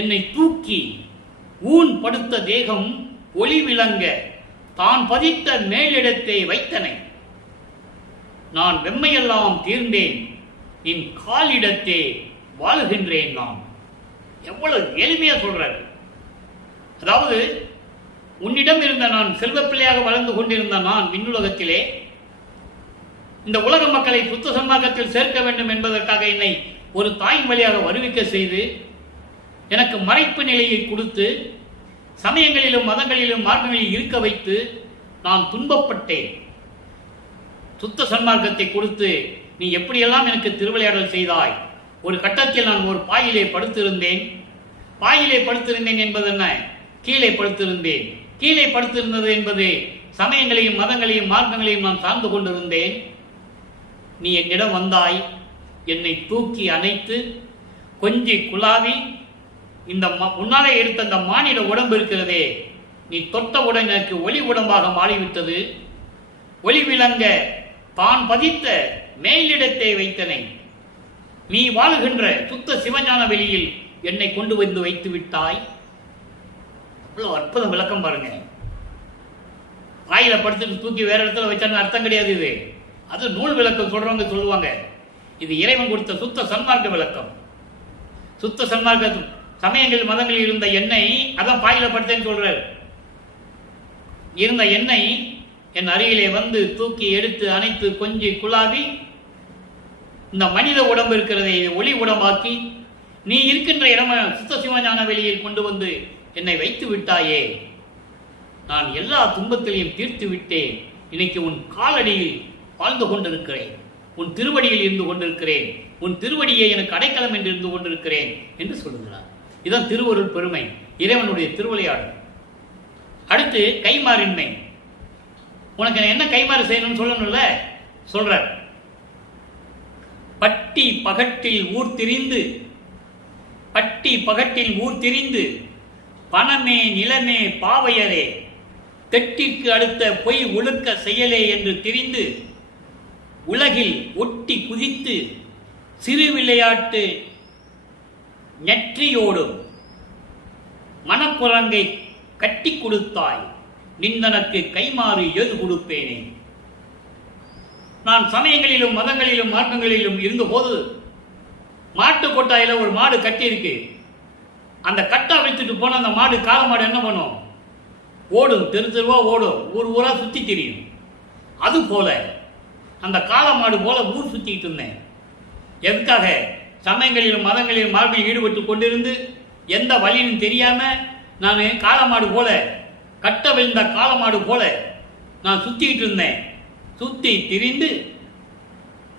என்னை தூக்கி ஊன் படுத்த தேகம் ஒளி விளங்க தான் பதித்த மேலிடத்தை வைத்தனை. நான் வெம்மையெல்லாம் தீர்ந்தேன், என் காலிடத்தே வாழ்கின்றேன். நான் எவ்வளவு எளிமையா சொல்றாரு. அதாவது, உன்னிடம் இருந்த நான் செல்வப்பிள்ளையாக வளர்ந்து கொண்டிருந்த நான் விண்ணுலகத்திலே இந்த உலக மக்களை சுத்த சன்மார்க்கத்தில் சேர்க்க வேண்டும் என்பதற்காக என்னை ஒரு தாயின் வழியாக வருவிக்க செய்து எனக்கு மறைப்பு நிலையை கொடுத்து சமயங்களிலும் மதங்களிலும் மார்க்கங்களில் இருக்க வைத்து நான் துன்பப்பட்டேன். சுத்த சன்மார்க்கத்தை கொடுத்து நீ எப்படியெல்லாம் எனக்கு திருவிளையாடல் செய்தாய். ஒரு கட்டத்தில் நான் ஒரு பாயிலே படுத்திருந்தேன். பாயிலே படுத்திருந்தேன் என்பது என்ன? கீழே படுத்திருந்தேன். கீழே படுத்திருந்தது என்பது சமயங்களையும் மதங்களையும் மார்க்கங்களையும் நான் சார்ந்து கொண்டிருந்தேன். நீ என்னிடம் வந்தாய், என்னை தூக்கி அணைத்து கொஞ்சி குழாவி இந்த உன்னாலே எடுத்த அந்த மானிட உடம்பு இருக்கிறதே, நீ தொட்டவுடன் எனக்கு ஒளி உடம்பாக மாறிவிட்டது. ஒளி விளங்க தான் பதித்த மேலிடத்தை வைத்தனை. நீ வாழுகின்ற சுத்த சிவஞான வெளியில் என்னை கொண்டு வந்து வைத்து விட்டாய். அவ்வளவு அற்புதம். விளக்கம் பாருங்க. வாயில படுத்துட்டு தூக்கி வேற இடத்துல வச்சான்னு அர்த்தம் கிடையாது. இது அது நூல் விளக்கம் சொல்றவங்க சொல்லுவாங்க. இது இறைவன் கொடுத்த சுத்த சன்மார்க்க விளக்கம். சுத்த சன்மார்க்க சமயங்கள் மதங்களில் இருந்த எண்ணெய் அதான் பாயில படுத்தேன்னு சொல்றாரு. இருந்த எண்ணெய் என் அருகிலே வந்து தூக்கி எடுத்து அணைத்து கொஞ்சி குழாவி இந்த மனித உடம்பு இருக்கிறதை ஒளி உடம்பாக்கி நீ இருக்கின்ற இடம சுத்த சிவஞான வெளியில் கொண்டு வந்து என்னை வைத்து விட்டாயே. நான் எல்லா துன்பத்திலையும் தீர்த்து விட்டேன். இன்னைக்கு உன் காலடியில் வாழ்ந்து கொண்டிருக்கிறேன், உன் திருவடியில் இருந்து கொண்டிருக்கிறேன், உன் திருவடியை எனக்கு அடைக்கலம் என்று இருந்து கொண்டிருக்கிறேன் என்று சொல்லுகிறார். இதுதான் திருவருள் பெருமை, இறைவனுடைய திருவிளையாடல். அடுத்து கைமாறின்மை. உனக்கு என்ன கைமாறு செய்யணும்னு சொல்லணும்ல, சொல்றார். பட்டி பகட்டில் ஊர் திரிந்து, பட்டி பகட்டில் ஊர் திரிந்து பணமே நிலமே பாவையரே தெட்டிற்கு அடுத்த பொய் ஒழுக்க செயலே என்று திரிந்து உலகில் ஒட்டி குதித்து சிறு விளையாட்டு நெற்றியோடும் மனப்புறங்கை கட்டி கொடுத்தாய். நிந்தனக்கு கைமாறு எது கொடுப்பேனே. நான் சமயங்களிலும் மதங்களிலும் மார்க்கங்களிலும் இருந்தபோது மாட்டு கொட்டாயில ஒரு மாடு கட்டி இருக்கு. அந்த கட்டா வைத்துட்டு போன அந்த மாடு, கால மாடு என்ன பண்ணும்? ஓடும், தெரு தெருவா ஓடும், ஊர் ஊரா சுத்தி தெரியும். அது போல அந்த கால மாடு போல ஊர் சுத்திக்கிட்டு இருந்தேன். எதுக்காக? சமயங்களிலும் மதங்களிலும் மார்பில் ஈடுபட்டு கொண்டிருந்து எந்த வழியும் தெரியாம நான் காலமாடு போல, கட்ட விழுந்த காலமாடு போல நான் சுத்திக்கிட்டு இருந்தேன். சுத்தி திரிந்து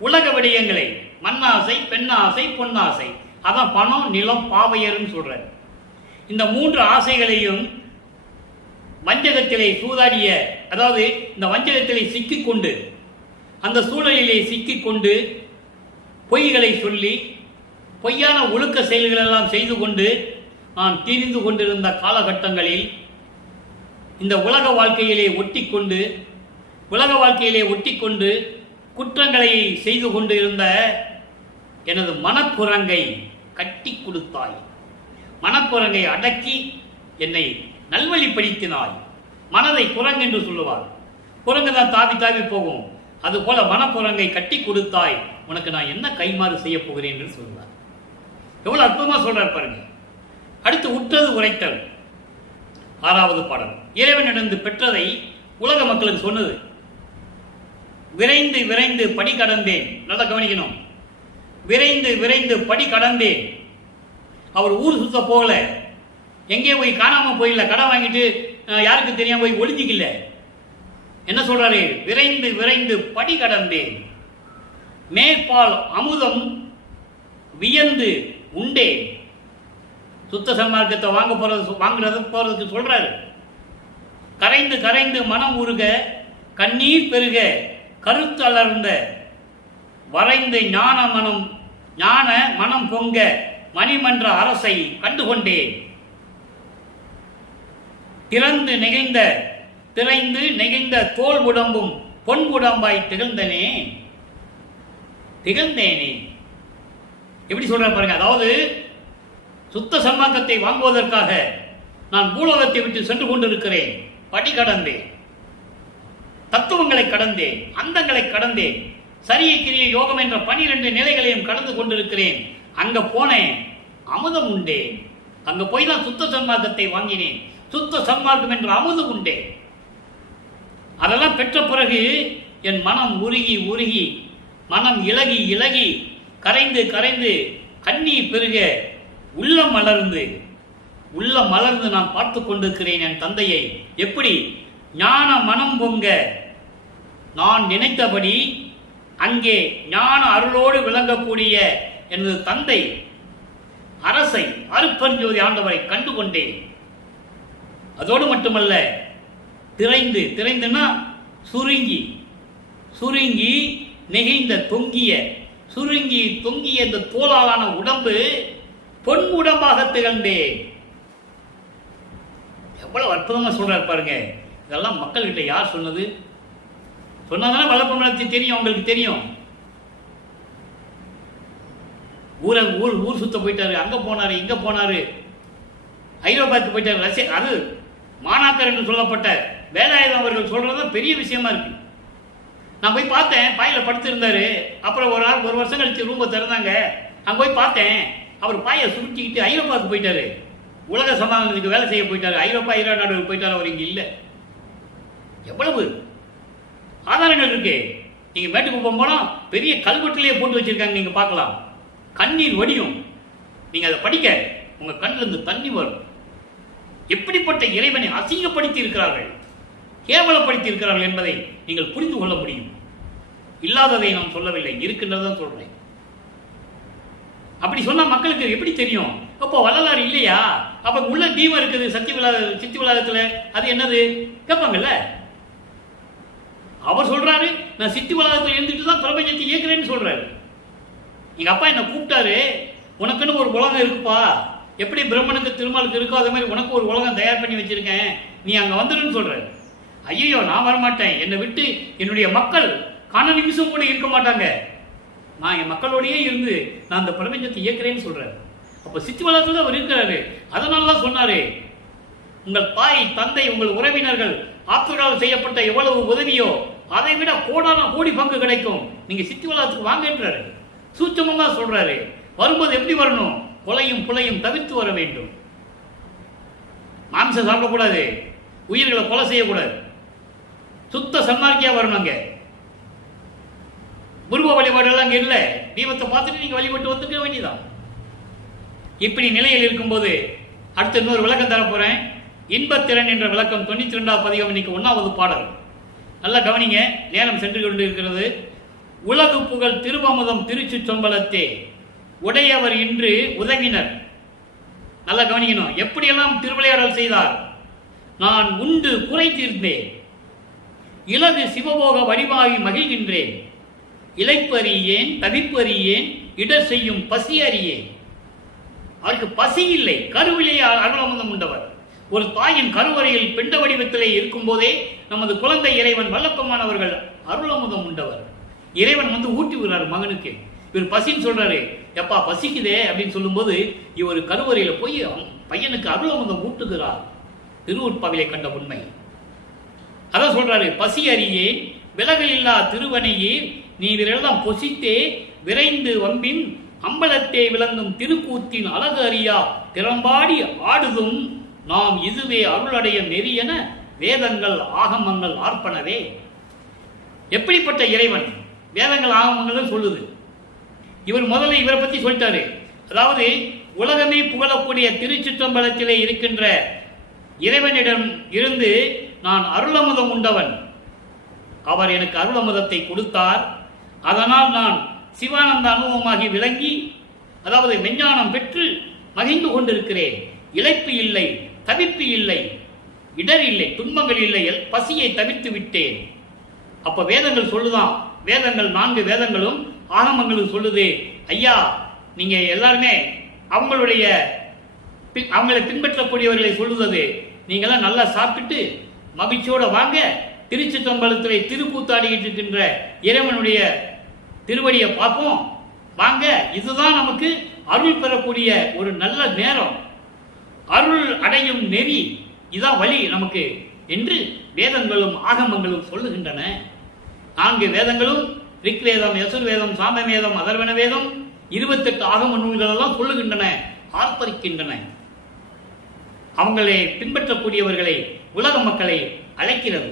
உலக விடயங்களை, மண்ணாசை, பெண்ணாசை, பொன்னாசை, அதான் பணம், நிலம், பாவையர்னு சொல்ற இந்த 3 ஆசைகளையும் வஞ்சகத்திலே சூதாடிய, அதாவது இந்த வஞ்சகத்திலே சிக்கிக்கொண்டு, அந்த சூழலிலே சிக்கிக்கொண்டு பொய்களை சொல்லி பொய்யான ஒழுக்க செயல்களெல்லாம் செய்து கொண்டு நான் திரிந்து கொண்டிருந்த காலகட்டங்களில் இந்த உலக வாழ்க்கையிலே ஒட்டிக்கொண்டு குற்றங்களை செய்து கொண்டு இருந்த எனது மனக்குரங்கை கட்டி கொடுத்தாய், மனக்குரங்கை அடக்கி என்னை நல்வழிப்படுத்தினாய். மனதை குரங்கு என்று சொல்லுவார். குரங்கு தான் தாவி தாவி போகும். அதுபோல மனக்குரங்கை கட்டி கொடுத்தாய், உனக்கு நான் என்ன கைமாறு செய்ய போகிறேன் என்று சொல்லுவார். எவ்வளவு அற்புதமா சொல்றார் பாருங்க. அடுத்து உற்றது உரைத்தல், 6வது பாடல். இறைவனிடந்து பெற்றதை உலக மக்களுக்கு சொன்னது. விரைந்து விரைந்து படி கடந்தேன். நல்லா கவனிக்கணும். விரைந்து விரைந்து படி கடந்தேன். அவர் ஊர் சுத்த போகல, எங்கே போய் காணாம போயில, கடன் வாங்கிட்டு யாருக்கு தெரியாம போய் ஒளிஞ்சிக்கல. என்ன சொல்றாரு? விரைந்து விரைந்து படி கடந்தேன். மேற்பால் அமுதம் வியந்து உண்டேன். சுத்த சன்மார்க்கத்தை வாங்குறதுக்கு சொல்றாரு. கரைந்து கரைந்து மனம் உருக, கண்ணீர் பெருக, கருத்து அலர்ந்த, வரைந்து ஞான மனம் பொங்க, மணிமன்ற அரசை கண்டுகொண்டேன். திரைந்து நெகிழ்ந்த தோல் உடம்பும் பொன் உடம்பாய் திகழ்ந்தேனே. எப்படி சொல்ற பாருங்க. அதாவது சுத்த சன்மார்க்கத்தை வாங்குவதற்காக நான் பூலோகத்தை விட்டு சென்று கொண்டிருக்கிறேன். படி கடந்தேன், தத்துவங்களை கடந்தேன், அந்தங்களை கடந்தேன், சரிய கிரிய யோகம் என்ற 12 நிலைகளையும் கடந்து கொண்டிருக்கிறேன். அங்க போனேன், அமுதம் உண்டேன். அங்க போய் தான் சுத்த சன்மார்க்கத்தை வாங்கினேன். சுத்த சன்மார்க்கம் என்ற அமுதம் உண்டேன். அதெல்லாம் பெற்ற பிறகு என் மனம் உருகி உருகி, மனம் இலகி இலகி, கரைந்து கரைந்து, கண்ணீர் பெருக, உள்ளம் மலர்ந்து நான் பார்த்து கொண்டிருக்கிறேன் என் தந்தையை. எப்படி? ஞான மனம் பொங்க, நான் நினைத்தபடி அங்கே ஞான அருளோடு விளங்கக்கூடிய எனது தந்தை அரசை, அருட்பெருஞ்சோதி ஆண்டவரை கண்டு கொண்டேன். அதோடு மட்டுமல்ல, திரைந்துன்னா சுருங்கி நெகிழ்ந்த சுருங்கி தொங்கிய இந்த தோளாலான உடம்பு பொன் உடம்பாக திகழ்ந்தேன். எவ்வளவு அற்புதமா சொல்றாரு பாருங்க. இதெல்லாம் மக்கள்கிட்ட யார் சொன்னது? சொன்னதான வளர்ப்பு தெரியும், அவங்களுக்கு தெரியும். ஊர் சுத்த போயிட்டாரு, அங்க போனாரு, இங்க போனாரு, ஐரோப்பாவுக்கு போயிட்டாரு. அது மாணாக்கர் என்று சொல்லப்பட்ட வேலாயுதம் அவர்கள் சொல்றது பெரிய விஷயமா இருக்கு. நான் போய் பார்த்தேன், பாயில படுத்திருந்தாரு. அப்புறம் ஒரு வருஷம் கழிச்சு ரூமை திறந்தாங்க. அங்க போய் பார்த்தேன், அவர் பாயை சுருட்டிக்கிட்டு ஐரோப்பாவுக்கு போயிட்டாரு. உலக சமாதானத்துக்கு வேலை செய்ய போயிட்டாரு. ஐரோப்பா நாடுகளுக்கு போயிட்டாரு. அவர் இங்க இல்லை. எவ்வளவு ஆதாரங்கள் இருக்கு. நீங்க மேட்டுக்கு போனா பெரிய கல்வெட்டிலேயே போட்டு வச்சிருக்காங்க, நீங்க பார்க்கலாம். கண்ணீர் வடியும். நீங்க அதை படிக்க உங்க கண்ணில் இருந்து தண்ணி வரும். எப்படிப்பட்ட இறைவனை அசிங்கப்படுத்தி இருக்கிறார்கள், கேவலப்படுத்தி இருக்கிறார்கள் என்பதை நீங்கள் புரிந்து கொள்ள முடியும். இல்லாததை நான் சொல்லவில்லை, இருக்கின்றதான் சொல்றேன். அப்படி சொன்னா மக்களுக்கு எப்படி தெரியும்? அப்போ வள்ளலார் இல்லையா? அப்ப உள்ள தீபம் இருக்குது சித்தி விழாத்துல, அது என்னது கேட்பாங்கல்ல. அவர் சொல்றாரு, நான் சித்தி வளாகத்தில் இருந்துட்டு தான் பிரபஞ்சத்தை இயக்குறேன்னு சொல்றாரு. எங்க அப்பா என்ன கூப்பிட்டாரு, உனக்குன்னு ஒரு உலகம் இருக்குப்பா, எப்படி பிரம்மனுக்கு திருமாலுக்கு இருக்கோ அதே மாதிரி உனக்கு ஒரு உலகம் தயார் பண்ணி வச்சிருக்கேன், நீ அங்க வந்துருன்னு சொல்றாரு. ஐயோ, நான் வரமாட்டேன், என்னை விட்டு என்னுடைய மக்கள் காண நிமிஷம் கூட இருக்க மாட்டாங்க, நான் என் மக்களோடையே இருந்து நான் அந்த பிரபஞ்சத்தை இயக்குறேன்னு சொல்றாரு. அப்ப சித்தி வளாகத்தில் அவர் இருக்கிறாரு. அதனாலதான் சொன்னாரு, உங்கள் தாய் தந்தை உங்கள் உறவினர்கள் ஆப்துடால் செய்யப்பட்ட எவ்வளவு உதவியோ அதை விட கோடி பங்கு கிடைக்கும், நீங்க சித்தி வளாகத்துக்கு வாங்கன்றாரு. சூட்சமா சொல்றாரு. வரும்போது எப்படி வரணும்? கொலையும் புலையும் தவிர்த்து வர வேண்டும். மாம்சம் சாப்பிடக்கூடாது, உயிர்களை கொலை செய்யக்கூடாது, சுத்த சன்மார்க்கியா வரணும். அங்க உருவ வழிபாடுகள் அங்க இல்லை. தீபத்தை பார்த்துட்டு நீங்க வழிபட்டு வந்துக்க வேண்டியதான். இப்படி நிலையில் இருக்கும்போது அடுத்த இன்னொரு விளக்கம் தரப்போறேன். இன்பத்திறன் என்ற விளக்கம் 92வது பதிகம், இன்னைக்கு 1வது பாடல். நல்லா கவனிங்க, நேரம் சென்று கொண்டு இருக்கிறது. உலகு புகழ் திருவமுதம் திருச்சி சொம்பலத்தே உடையவர் இன்று உதவினர். நல்லா கவனிக்கணும், எப்படியெல்லாம் திருவிளையாடல் செய்தார். நான் உண்டு குறை தீர்ந்தேன், இலகு சிவபோக வடிவாகி மகிழ்கின்றேன், இளைப்பு அறியேன் தவிப்பு அறியேன், இடர் செய்யும் பசி அறியேன். அவருக்கு பசி இல்லை, கருவிலேயே அருளமுதம் உண்டவர். ஒரு தாயின் கருவறையில் பெண்ட வடிவத்திலே இருக்கும் போதே நமது குழந்தை இறைவன் வல்லப்பமானவர்கள் அருளமுதம் உண்டவர். இறைவன் ஊட்டி விடுறார் மகனுக்கு. இவர் பசின்னு சொல்றாரு, எப்பா பசிக்குதே அப்படின்னு சொல்லும்போது இவர் கருவறையில போய் பையனுக்கு அருள் அமுதம் ஊட்டுகிறார். திருவுட்பாவிலை கண்ட உண்மை. அதான் சொல்றாரு, பசி அறியே விலகல் இல்லா திருவனையே நீ விரலாம் பொசித்தே விரைந்து வம்பின் அம்பலத்தே விளங்கும் திருக்கூத்தின் அழகு அறியா திறம்பாடி ஆடுதும் நாம் இதுவே அருளடைய நெறியென வேதங்கள் ஆகமங்கள் ஆர்ப்பனவே. எப்படிப்பட்ட இறைவன்? வேதங்கள் ஆகமங்களும் சொல்லுது. இவர் முதல்ல இவரை பத்தி சொல்லிட்டாரு. அதாவது உலகமே புகழக்கூடிய திருச்சிற்றம்பலத்திலே இருக்கின்ற இறைவனிடம் இருந்து நான் அருளமுதம் உண்டவன். அவர் எனக்கு அருளமுதத்தை கொடுத்தார். அதனால் நான் சிவானந்த அனுபவமாகி விளங்கி, அதாவது மெஞ்ஞானம் பெற்று மகிழ்ந்து கொண்டிருக்கிறேன். இளைப்பு இல்லை, தவிப்பு இல்லை, இடர் இல்லை, துன்பங்கள் இல்லை, பசியை தவிர்த்து விட்டேன். அப்ப வேதங்கள் சொல்லுதான், வேதங்கள் 4 வேதங்களும் ஆகமங்களும் சொல்லுது, ஐயா நீங்க எல்லாருமே அவங்களை பின்பற்றக்கூடியவர்களை சொல்லுவது, நீங்களாம் நல்லா சாப்பிட்டு மகிழ்ச்சியோட வாங்க, திருச்சிற்றம்பலத்திலே திருக்கூத்தாடிக்கிட்டு இருக்கின்ற இறைவனுடைய திருவடியை பார்ப்போம் வாங்க, இதுதான் நமக்கு அருள் பெறக்கூடிய ஒரு நல்ல நேரம், அருள் அடையும் நெறி, இதான் வழி நமக்கு என்று வேதங்களும் ஆகமங்களும் சொல்லுகின்றன. 4 வேதங்களும் ரிக்வேதம், யசுர்வேதம், சாமவேதம், அதர்வன வேதம், 28 ஆகம நூல்கள் எல்லாம் சொல்லுகின்றன, ஆர்ப்பரிக்கின்றன. அவங்களை பின்பற்றக்கூடியவர்களை, உலக மக்களை அழைக்கிறது.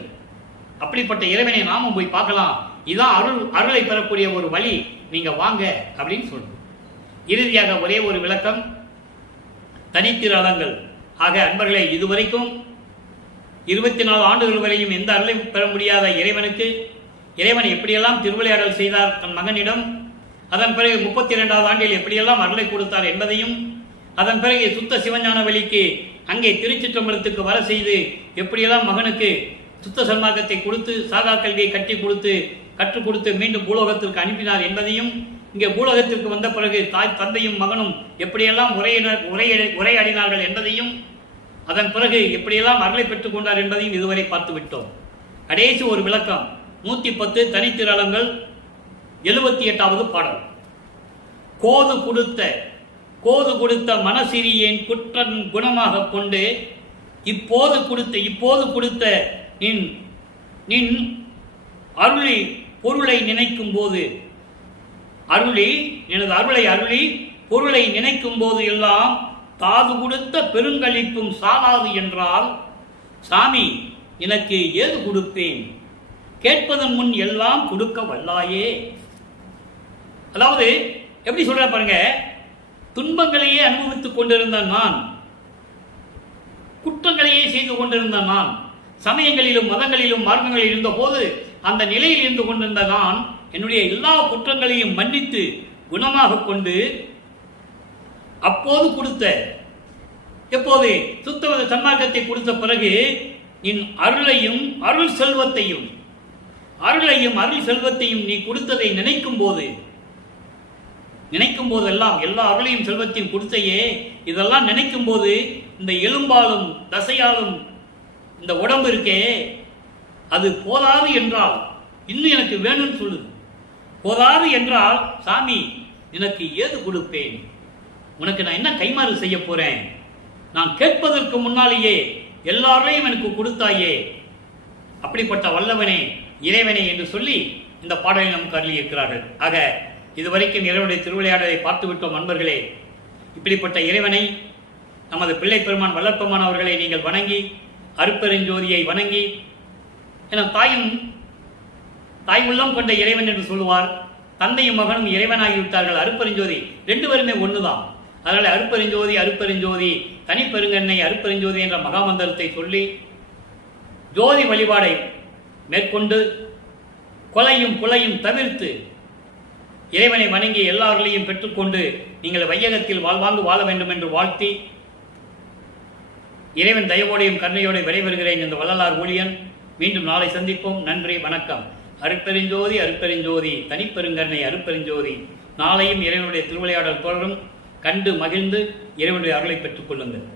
அப்படிப்பட்ட இறைவனை நாமும் போய் பார்க்கலாம், இதான் அருளை பெறக்கூடிய ஒரு வழி, நீங்க வாங்க அப்படின்னு சொல்றோம். இறுதியாக ஒரே ஒரு விளக்கம், தனித்திருளங்கள். ஆக அன்பர்களே, இதுவரைக்கும் 24 ஆண்டுகள் வரையும் எந்த அருளை பெற முடியாத இறைவனுக்கு இறைவன் எப்படியெல்லாம் திருவிளையாடல் செய்தார் தன் மகனிடம், அதன் பிறகு 32வது ஆண்டில் எப்படியெல்லாம் அருளை கொடுத்தார் என்பதையும், அதன் பிறகு சுத்த சிவஞான வழிக்கு அங்கே திருச்சிற்றம்பலத்துக்கு வர செய்து எப்படியெல்லாம் மகனுக்கு சுத்த சன்மார்க்கத்தை கொடுத்து சாகா கல்வியை கற்றுக் கொடுத்து மீண்டும் பூலோகத்திற்கு அனுப்பினார் என்பதையும், இங்கே பூலோகத்திற்கு வந்த பிறகு தாய் தந்தையும் மகனும் எப்படியெல்லாம் உரையாடினார்கள் என்பதையும், அதன் பிறகு எப்படியெல்லாம் அருளை பெற்றுக் கொண்டார் என்பதையும் இதுவரை பார்த்து விட்டோம். கடைசி ஒரு விளக்கம், 110 தனித்திருளங்கள் 78வது பாடல். கோது கொடுத்த மனசிறியேன் குற்றன் குணமாக கொண்டு இப்போது கொடுத்த நின் அருளி பொருளை நினைக்கும் போது, எனது அருளை அருளி பொருளை நினைக்கும் போது எல்லாம் தாது கொடுத்த பெருங்களிப்பும் சாலாது என்றால் சாமி எனக்கு ஏது கொடுப்பேன், கேட்பதன் முன் எல்லாம் கொடுக்க வல்லாயே. அதாவது எப்படி சொல்ற பாருங்க, துன்பங்களையே அனுபவித்துக் கொண்டிருந்த நான், குற்றங்களையே செய்து கொண்டிருந்த நான், சமயங்களிலும் மதங்களிலும் மார்க்கங்களில் இருந்த போது அந்த நிலையில் இருந்து கொண்டிருந்த நான் என்னுடைய எல்லா குற்றங்களையும் மன்னித்து குணமாக கொண்டு அப்போது கொடுத்த, எப்போது சுத்த சன்மார்க்கத்தை கொடுத்த பிறகு என் அருளையும் அருள் செல்வத்தையும் நீ கொடுத்ததை நினைக்கும் போதெல்லாம் எல்லா அருளையும் செல்வத்தையும் கொடுத்தையே, இதெல்லாம் நினைக்கும் போது இந்த எலும்பாலும் தசையாலும் இந்த உடம்பு இருக்கே அது போதாது என்றால் இன்னும் எனக்கு வேணும்னு சொல்லுது. போதாது என்றால் சாமி எனக்கு ஏது கொடுப்பேன், உனக்கு நான் என்ன கைமாறு செய்ய போறேன், நான் கேட்பதற்கு முன்னாலேயே எல்லாரையும் எனக்கு கொடுத்தாயே, அப்படிப்பட்ட வல்லவனே இறைவனே என்று சொல்லி இந்த பாடலை நமக்கு அருளி இருக்கிறார்கள். ஆக இதுவரைக்கும் இறைவனுடைய திருவிளையாடலை பார்த்து விட்டோம் அன்பர்களே. இப்படிப்பட்ட இறைவனை, நமது பிள்ளை பெருமான் வல்லற்பெருமான் அவர்களை நீங்கள் வணங்கி, அருட்பெருஞ்சோதியை வணங்கி, என தாய் உள்ளம் கொண்ட இறைவன் என்று சொல்லுவார். தந்தையும் மகனும் இறைவனாகிவிட்டார்கள். அருட்பெருஞ்சோதி 2 பேருமே ஒண்ணுதான். அதனால அருட்பெருஞ்சோதி தனிப்பெருங்கண்ணை அருட்பெருஞ்சோதி என்ற மகாமந்திரத்தை சொல்லி ஜோதி வழிபாடை மேற்கொண்டு கொலையும் புலையும் தவிர்த்து இறைவனை வணங்கி எல்லாவர்களையும் பெற்றுக்கொண்டு நீங்கள் வையகத்தில் வாழ்வாங்கு வாழ வேண்டும் என்று வாழ்த்தி, இறைவன் தயவோடையும் கருணையோடு விடைபெறுகிறேன் இந்த வள்ளலார் ஊழியன். மீண்டும் நாளை சந்திப்போம். நன்றி, வணக்கம். அருட்பெருஞ்சோதி தனிப்பெருங்கருணை அருட்பெருஞ்சோதி. நாளையும் இறைவனுடைய திருவிளையாடல் தொடரும். கண்டு மகிழ்ந்து இறைவனுடைய அருளை பெற்றுக் கொள்ளுங்கள்.